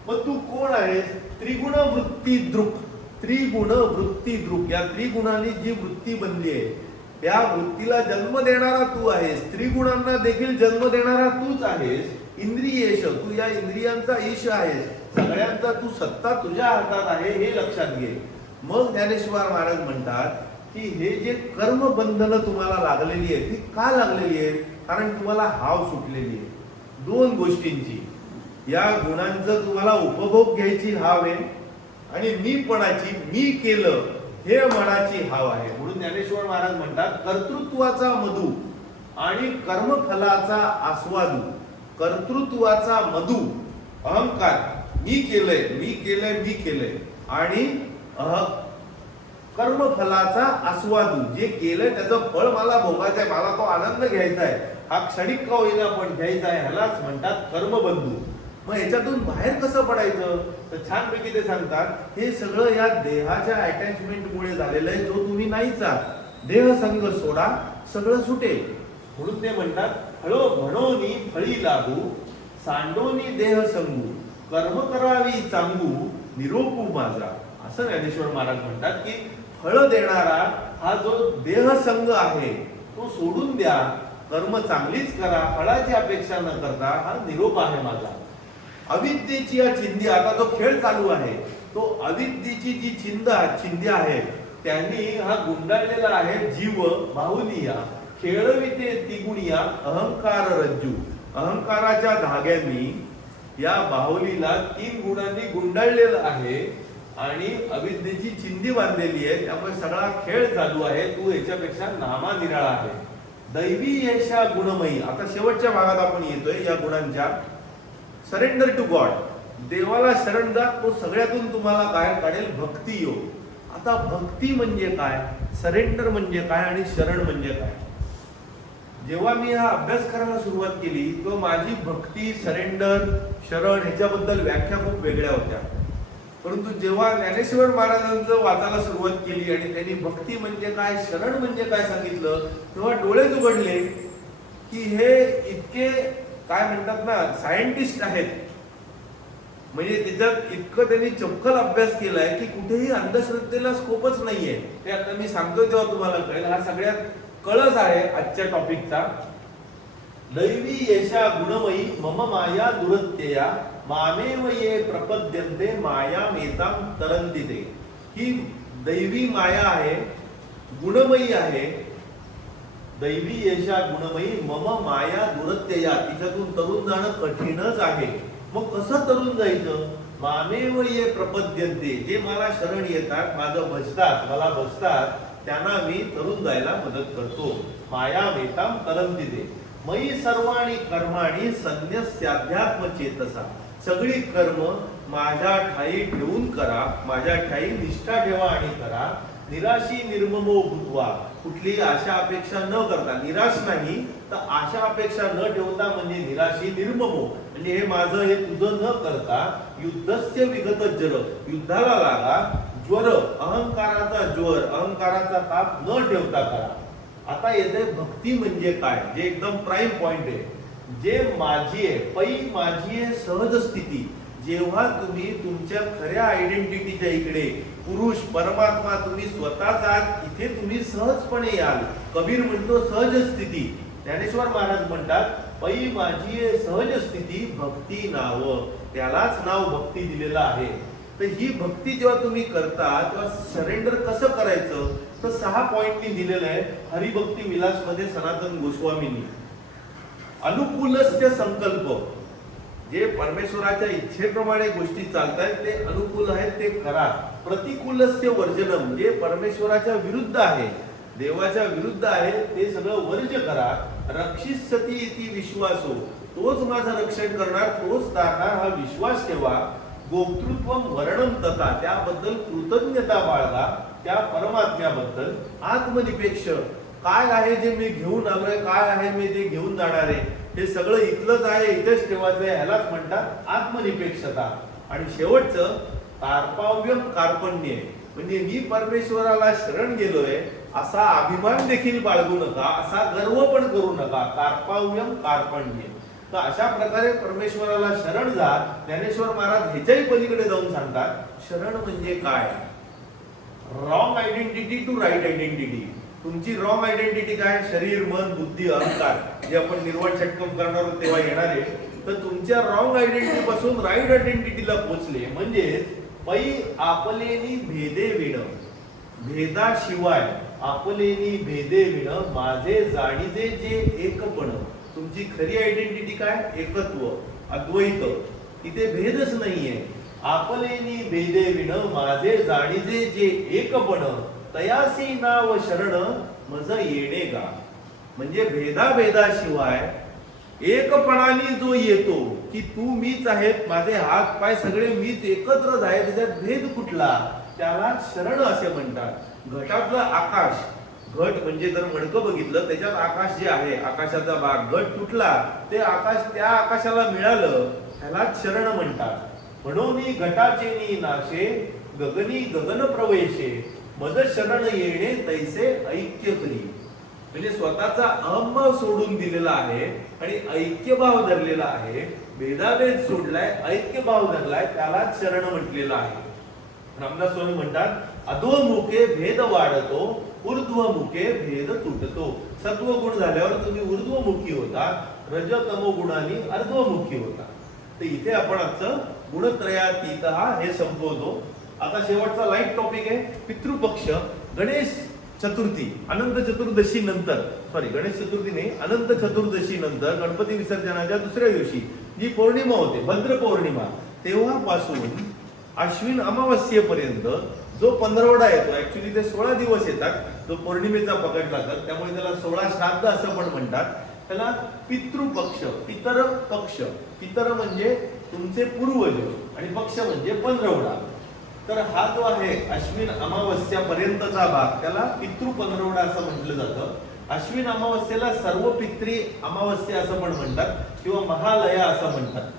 मग तू कोण आहेस? त्रिगुण वृत्ती दृक्. त्रिगुण वृत्ती दृक् या त्रिगुणांनी जी वृत्ती बनली आहे त्या वृत्तीला जन्म देणारा तू आहेस. त्रिगुणांना देखील जन्म देणारा तूच आहेस. इंद्रियेश, तू या इंद्रियांचा ईश आहेस. सगळ्यांचा तू सत्ता तुझ्या हातात आहे हे लक्षात घे. मग ज्ञानेश्वर महाराज म्हणतात की हे जे कर्म बंधनं तुम्हाला लागलेली आहेत ती का लागलेली आहेत? कारण तुम्हाला हाव सुटलेली आहे 2 गोष्टींची. या गुणांचं तुम्हाला उपभोग घ्यायची हाव आहे आणि मीपणाची, मी केलं हे मनाची हाव आहे. म्हणून ज्ञानेश्वर महाराज म्हणतात कर्तृत्वाचा मधु आणि कर्मफलाचा आस्वादू. कर्तृत्वाचा मधु अहंकार, मी केलंय आणि कर्मफलाचा आस्वादू, जे केलंय त्याचं फळ मला भोगायचंय, मला तो आनंद घ्यायचा आहे, हा क्षणिक का होईना पण घ्यायचा आहे, ह्यालाच म्हणतात कर्मबंधू. मग याच्यातून बाहेर कसं पडायचं? तर छानपैकी ते सांगतात हे सगळं या देहाच्या अटॅचमेंटमुळे झालेलं आहे, जो तुम्ही नाहीचा. देह संग सोडा सगळं सुटेल. म्हणून ते म्हणतात हळो म्हणोनी फळी लागू सांडोनी देह संगू कर्म करावी चांगू निरोपू माझा. असं ज्ञानेश्वर महाराज म्हणतात की फळ देणारा हा जो देहसंग आहे तो सोडून द्या, कर्म चांगलीच करा, फळाची अपेक्षा न करता हा निरोप आहे माझा. अविद्येची या चिंधी, आता जो खेळ चालू आहे तो अविद्येची जी चिंधी आहे त्यांनी हा गुंडाळलेला आहे जीव बाहुलिया. खेळविते तिगुणिया अहंकार रज्जू. अहंकाराच्या धाग्यांनी या बाहुलीला 3 गुणांनी गुंडाळलेलं आहे आणि अविद्येची चिंधी बांधलेली आहे. त्यामुळे सगळा खेळ चालू आहे. तू याच्यापेक्षा नामा निराळा आहे. दैवी यशा गुणमयी. आता शेवटच्या भागात आपण येतोय या गुणांच्या. Surrender to God. देवाला शरण जा, तो सगळ्यातून तुम्हाला बाहेर काढेल. भक्ती योग. आता भक्ती म्हणजे काय, सरेंडर म्हणजे काय आणि शरण म्हणजे काय? जेव्हा मी हा अभ्यास करायला सुरुवात केली तेव्हा माझी भक्ती, सरेंडर, शरण ह्याच्याबद्दल व्याख्या खूप वेगळ्या होत्या. परंतु जेव्हा ज्ञानेश्वर महाराजांचं वाचायला सुरुवात केली आणि त्यांनी भक्ती म्हणजे काय, शरण म्हणजे काय सांगितलं, तेव्हा डोळेच उघडले की हे इतके काय म्हणतात ना सायंटिस्ट आहेत. म्हणजे त्याच्यात इतकं त्यांनी चपखल अभ्यास केलाय की कुठेही अंधश्रद्धेला स्कोपच नाहीये. ते आता मी सांगतोय तेव्हा तुम्हाला कळेल. हा सगळ्यात कळस आहे आजच्या टॉपिकचा. दैवी यशा गुणमयी मम माया दुरत्यया मामेव ये प्रपद्यन्ते मायामेतां तरन्ति ते. ही दैवी माया आहे, गुणमयी आहे. दैवी यशा गुणमयी मम माया दुरत्यया. तिच्यातून तरुण जाणं कठीणच आहे. मग कसं तरुण जायचं? मामेव ये प्रपद्यन्ते. जे मला शरण येतात, माझं भजतात, मला भजतात, त्यांना मी तरुण जायला मदत करतो. मायामेतां तरन्ति ते. मयी सर्वाणि कर्माणि संन्यस्याध्यात्म चेतसा. सगळी कर्म माझ्या ठाई ठेवून करा, माझ्या ठाई निष्ठा ठेवा आणि करा. निराशी निर्ममो भूत्वा. कुठलीही आशा अपेक्षा न करता, निराश नाही तर आशा अपेक्षा न ठेवता म्हणजे निराशी निर्ममो. म्हणजे हे माझं हे तुझं न करता युद्धस्य विगत जर. युद्धाला लागा. ज्वर अहंकाराचा ज्वर, अहंकाराचा ताप न ठेवता करा. आता येते भक्ती म्हणजे काय, जे एकदम प्राईम पॉइंट आहे. जे माझी आहे, पै माझी आहे सहज स्थिती. जेव्हा तुम्ही तुमच्या खऱ्या आयडेंटिटीच्या इकडे पुरुष परमात्मा तुम्ही स्वतःच आहात, इथे तुम्ही सहजपणे याल. कबीर म्हणतो सहज स्थिती. ज्ञानेश्वर महाराज म्हणतात, पै माझी सहज स्थिती भक्ती नाव, त्यालाच नाव भक्ती दिलेलं आहे. तर ही भक्ती जेव्हा तुम्ही करता तेव्हा सरेंडर कसं करायचं, तर 6 पॉइंटनी दिलेलं आहे हरिभक्ती विलास मध्ये सनातन गोस्वामींनी. अनुकूलस्य संकल्प, जे परमेश्वराच्या इच्छेप्रमाणे गोष्टी चालतायत ते अनुकूल आहेत ते करा. प्रतिकूलस्य वर्जनम, जे परमेश्वराच्या विरुद्ध आहे, देवाच्या विरुद्ध आहे, ते सगळं वर्ज करा. रक्षिष्यति इति विश्वासो, तोच माझं रक्षण करणार, तोच तारणार हा विश्वास ठेवा. गोप्तृत्वम वर्णम तथा, त्याबद्दल कृतज्ञता बाळगा त्या परमात्म्याबद्दल. आत्मनिपेक्ष, काय आहे जे मी घेऊन आलोय, काय आहे मी ते घेऊन जाणार आहे, हे सगळं इथलंच आहे, इथेच ठेवायचं आहे, ह्यालाच म्हणतात आत्मनिपेक्षता. आणि शेवटचं कार्पाव्यम कार्पण्य, म्हणजे मी परमेश्वराला शरण गेलोय असा अभिमान देखील बाळगू नका, असा गर्व पण करू नका. कार्पाव्यम कार्पण्य. तर अशा प्रकारे परमेश्वराला शरण जा. ज्ञानेश्वर महाराज ह्याच्याही पलीकडे जाऊन सांगतात, शरण म्हणजे काय? Wrong identity to right identity. तुमची रॉंग आयडेंटिटी काय? शरीर, मन, बुद्धी, अहंकार, जे आपण निर्वाण षटकम करणार आहोत तेव्हा येणार आहे. तर तुमच्या रॉंग आयडेंटिटी पासून राईट आयडेंटिटीला पोहोचले म्हणजे पै आपलेनी भेदे विण, भेदाशिवाय आपलेनी भेदे विण माझे जाणीजे जे एकपण. तुमची खरी आयडेंटिटी काय? एकत्व, अद्वैत. इथे भेदच नाहीये. आपलेनी भेदे विण माझे जाणीजे जे एकपण, तयासी नाव शरण मज येणे गा. म्हणजे भेदाशिवाय एकपणाने जो येतो की तू मीच आहे, माझे हात पाय सगळे मीच एकत्रच आहे, त्याच्यात भेद कुठला, त्याला शरण असे म्हणतात. घटातलं आकाश, घट म्हणजे जर मडकं बघितलं त्याच्यात आकाश जे आहे, आकाशाचा भाग, घट तुटला, ते आकाश त्या आकाशाला मिळालं, त्यालाच शरण म्हणतात. म्हणून घटाचे नी नाशे गगनी गगन प्रवेशे, मज शरण येणे तैसे ऐक्य करी. म्हणजे स्वतःचा अहंभाव सोडून दिलेला आहे आणि ऐक्यभाव धरलेला आहे. भेदाभेद सोडलाय, ऐक्यभाव धरलाय, त्यालाच शरण म्हटलेलं आहे. रामदास स्वामी म्हणतात, अधोमुखे भेद वाढतो, ऊर्ध्वमुखे भेद तुटतो. सत्वगुण झाल्यावर तुम्ही ऊर्ध्वमुखी होता, रज तमो गुणांनी अर्ध्वमुखी होता. तर इथे आपण आजचं गुणत्रयातीत हे संपवतो. आता शेवटचा लाईट टॉपिक आहे पितृपक्ष. गणेश चतुर्थी, अनंत चतुर्दशी नंतर, गणेश चतुर्थी नाही, अनंत चतुर्दशी नंतर गणपती विसर्जनाच्या दुसऱ्या दिवशी जी पौर्णिमा होते, भद्र पौर्णिमा, तेव्हापासून अश्विन अमावस्येपर्यंत जो पंधरवडा येतो, ऍक्च्युली ते 16 दिवस येतात, जो पौर्णिमेचा पकडला तर त्यामुळे त्याला 16 श्राद्ध असं पण म्हणतात. त्याला पितृपक्ष, पितर पक्ष. पितर म्हणजे तुमचे पूर्वज आणि पक्ष म्हणजे पंधरवडा. तर हा जो आहे अश्विन अमावस्या पर्यंतचा भाग, त्याला पितृ पंधरवडा असं म्हटलं जातं. अश्विन अमावस्येला सर्व पित्री अमावस्या असं पण म्हणतात किंवा महालया असं म्हणतात.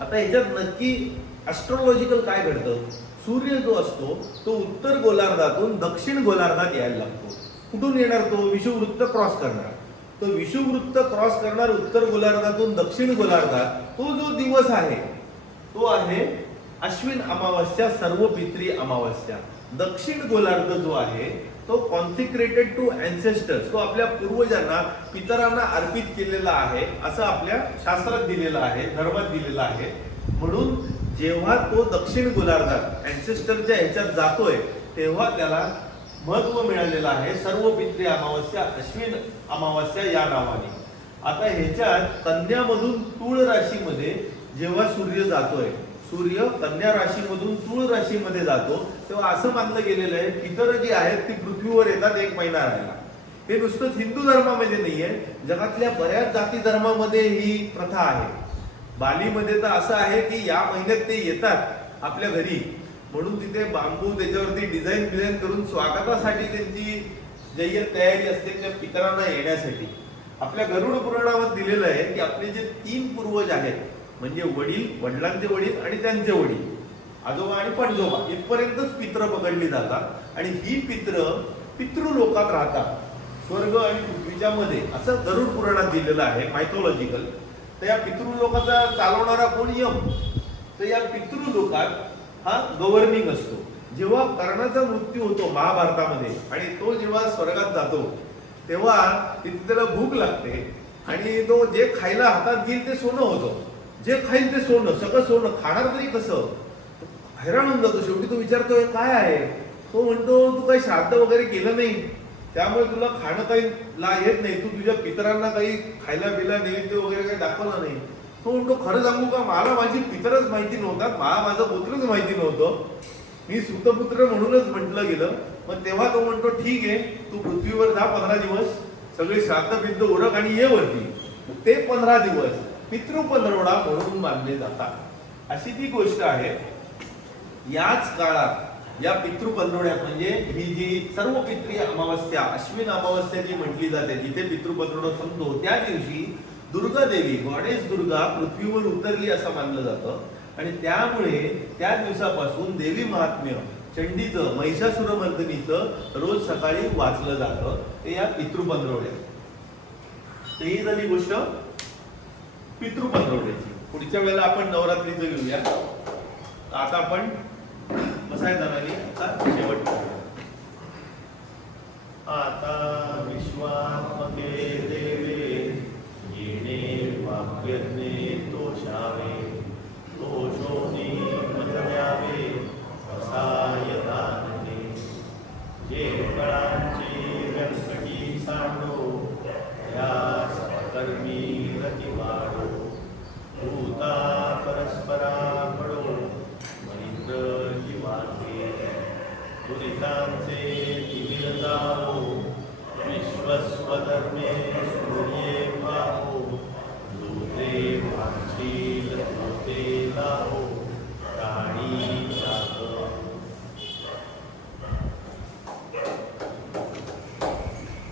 आता ह्याच्यात नक्की ऍस्ट्रोलॉजिकल काय घडतं? सूर्य जो असतो तो उत्तर गोलार्धातून दक्षिण गोलार्धात यायला लागतो. कुठून येणार? तो विषुववृत्त क्रॉस करणार. तो विषुववृत्त क्रॉस करणार उत्तर गोलार्धातून दक्षिण गोलार्धात. तो जो दिवस आहे तो आहे अश्विन अमावस्या, सर्व पित्री अमावस्या. दक्षिण गोलार्ध जो आहे तो कॉन्सिक्रेटेड टू अँसेस्टर्स, तो आपल्या पूर्वजांना, पितरांना अर्पित केलेला आहे असं आपल्या शास्त्रात दिलेलं आहे, धर्मात दिलेलं आहे. म्हणून जेव्हा तो दक्षिण गोलार्धात अँसेस्टरच्या ह्याच्यात जातोय तेव्हा त्याला महत्व मिळालेलं आहे सर्व पित्री अमावस्या, अश्विन अमावस्या या नावाने. आता ह्याच्यात कन्यामधून तूळ राशीमध्ये जेव्हा सूर्य जातोय, सूर्य कन्या राशीमधून तूळ राशीमध्ये जातो, तेव्हा असं मानलं गेलेलं आहे पितर जी आहेत ती पृथ्वीवर येतात 1 महिना राहायला. हे नुसतंच हिंदू धर्मामध्ये नाहीये, जगातल्या बऱ्याच जाती धर्मामध्ये ही प्रथा आहे. बालीमध्ये तर असं आहे की या महिन्यात ते येतात आपल्या घरी, म्हणून तिथे बांबू त्याच्यावरती डिझाईन करून स्वागतासाठी त्यांची जय्यत तयारी असते त्या पितरांना येण्यासाठी. आपल्या गरुड पुराणामध्ये दिलेलं आहे की आपले जे 3 पूर्वज आहेत, म्हणजे वडील, वडिलांचे वडील आणि त्यांचे वडील, आजोबा आणि पणजोबा, इथपर्यंतच पित्र पकडली जातात. आणि ही पितृलोकात राहतात, स्वर्ग आणि पृथ्वीच्या मध्ये, असं गरुड पुराणात दिलेलं आहे मायथॉलॉजिकल. तर या पितृलोकाचा चालवणारा कोण? यम. तर या पितृलोकात हा गव्हर्निंग असतो. जेव्हा कर्णाचा मृत्यू होतो महाभारतामध्ये आणि तो जेव्हा स्वर्गात जातो तेव्हा तिथे त्याला भूक लागते आणि तो जे खायला हातात घेईल ते सोनं होतं. जे खाईल ते सोनं, सगळं सोनं, खाणार तरी कसं? हैराण होऊन जातो. शेवटी तो विचारतोय काय आहे. तो म्हणतो तू काही श्राद्ध वगैरे केलं नाही, त्यामुळे तुला खाणं काही येत नाही. तू तुझ्या पितरांना काही खायला बिला नैवेद्य वगैरे काही दाखवला नाही. तो म्हणतो खरं सांगू का, मला माझी पितरच माहिती नव्हतात, मला माझं पुत्रच माहिती नव्हतं. मी सुतपुत्र म्हणूनच म्हटलं गेलं. मग तेव्हा तो म्हणतो ठीक आहे, तू पृथ्वीवर जा 15 दिवस, सगळे श्राद्ध बिद्ध उरक आणि ये वरती. ते 15 दिवस पितृपंधरवडा म्हणून मानले जातात. अशी ती गोष्ट आहे. याच काळात या पितृपंधरवड्यात म्हणजे ही जी सर्व पित्री अमावस्या, अश्विन अमावस्या जी म्हटली जाते, जिथे पितृपंधरवडा संपतो, त्या दिवशी दुर्गा देवी, गॉडेस दुर्गा पृथ्वीवर उतरली असं मानलं जातं. आणि त्यामुळे त्या दिवसापासून देवी महात्म्य, चंडीचं, महिषासुरमर्दिनीचं रोज सकाळी वाचलं जातं. ते या पितृपंधरवड्यात. तर ही झाली गोष्ट पितृपंधरवड्याची. पुढच्या वेळेला आपण नवरात्रीचं घेऊया. आता आपण बसाय जाणारी आता शेवट. आता विश्वात्मके देवे येणे वाक्यज्ञे तोषावे, तोषोनी मजल्यावे असायदानने. जे कळांची व्यंकटी सांडो, या सकर्मी रतिवाडो. भूता परस्पराकडो, मनिंद्र जीवाचे. दुरितांचे तिमिर जावो, विश्वस्वधर्मे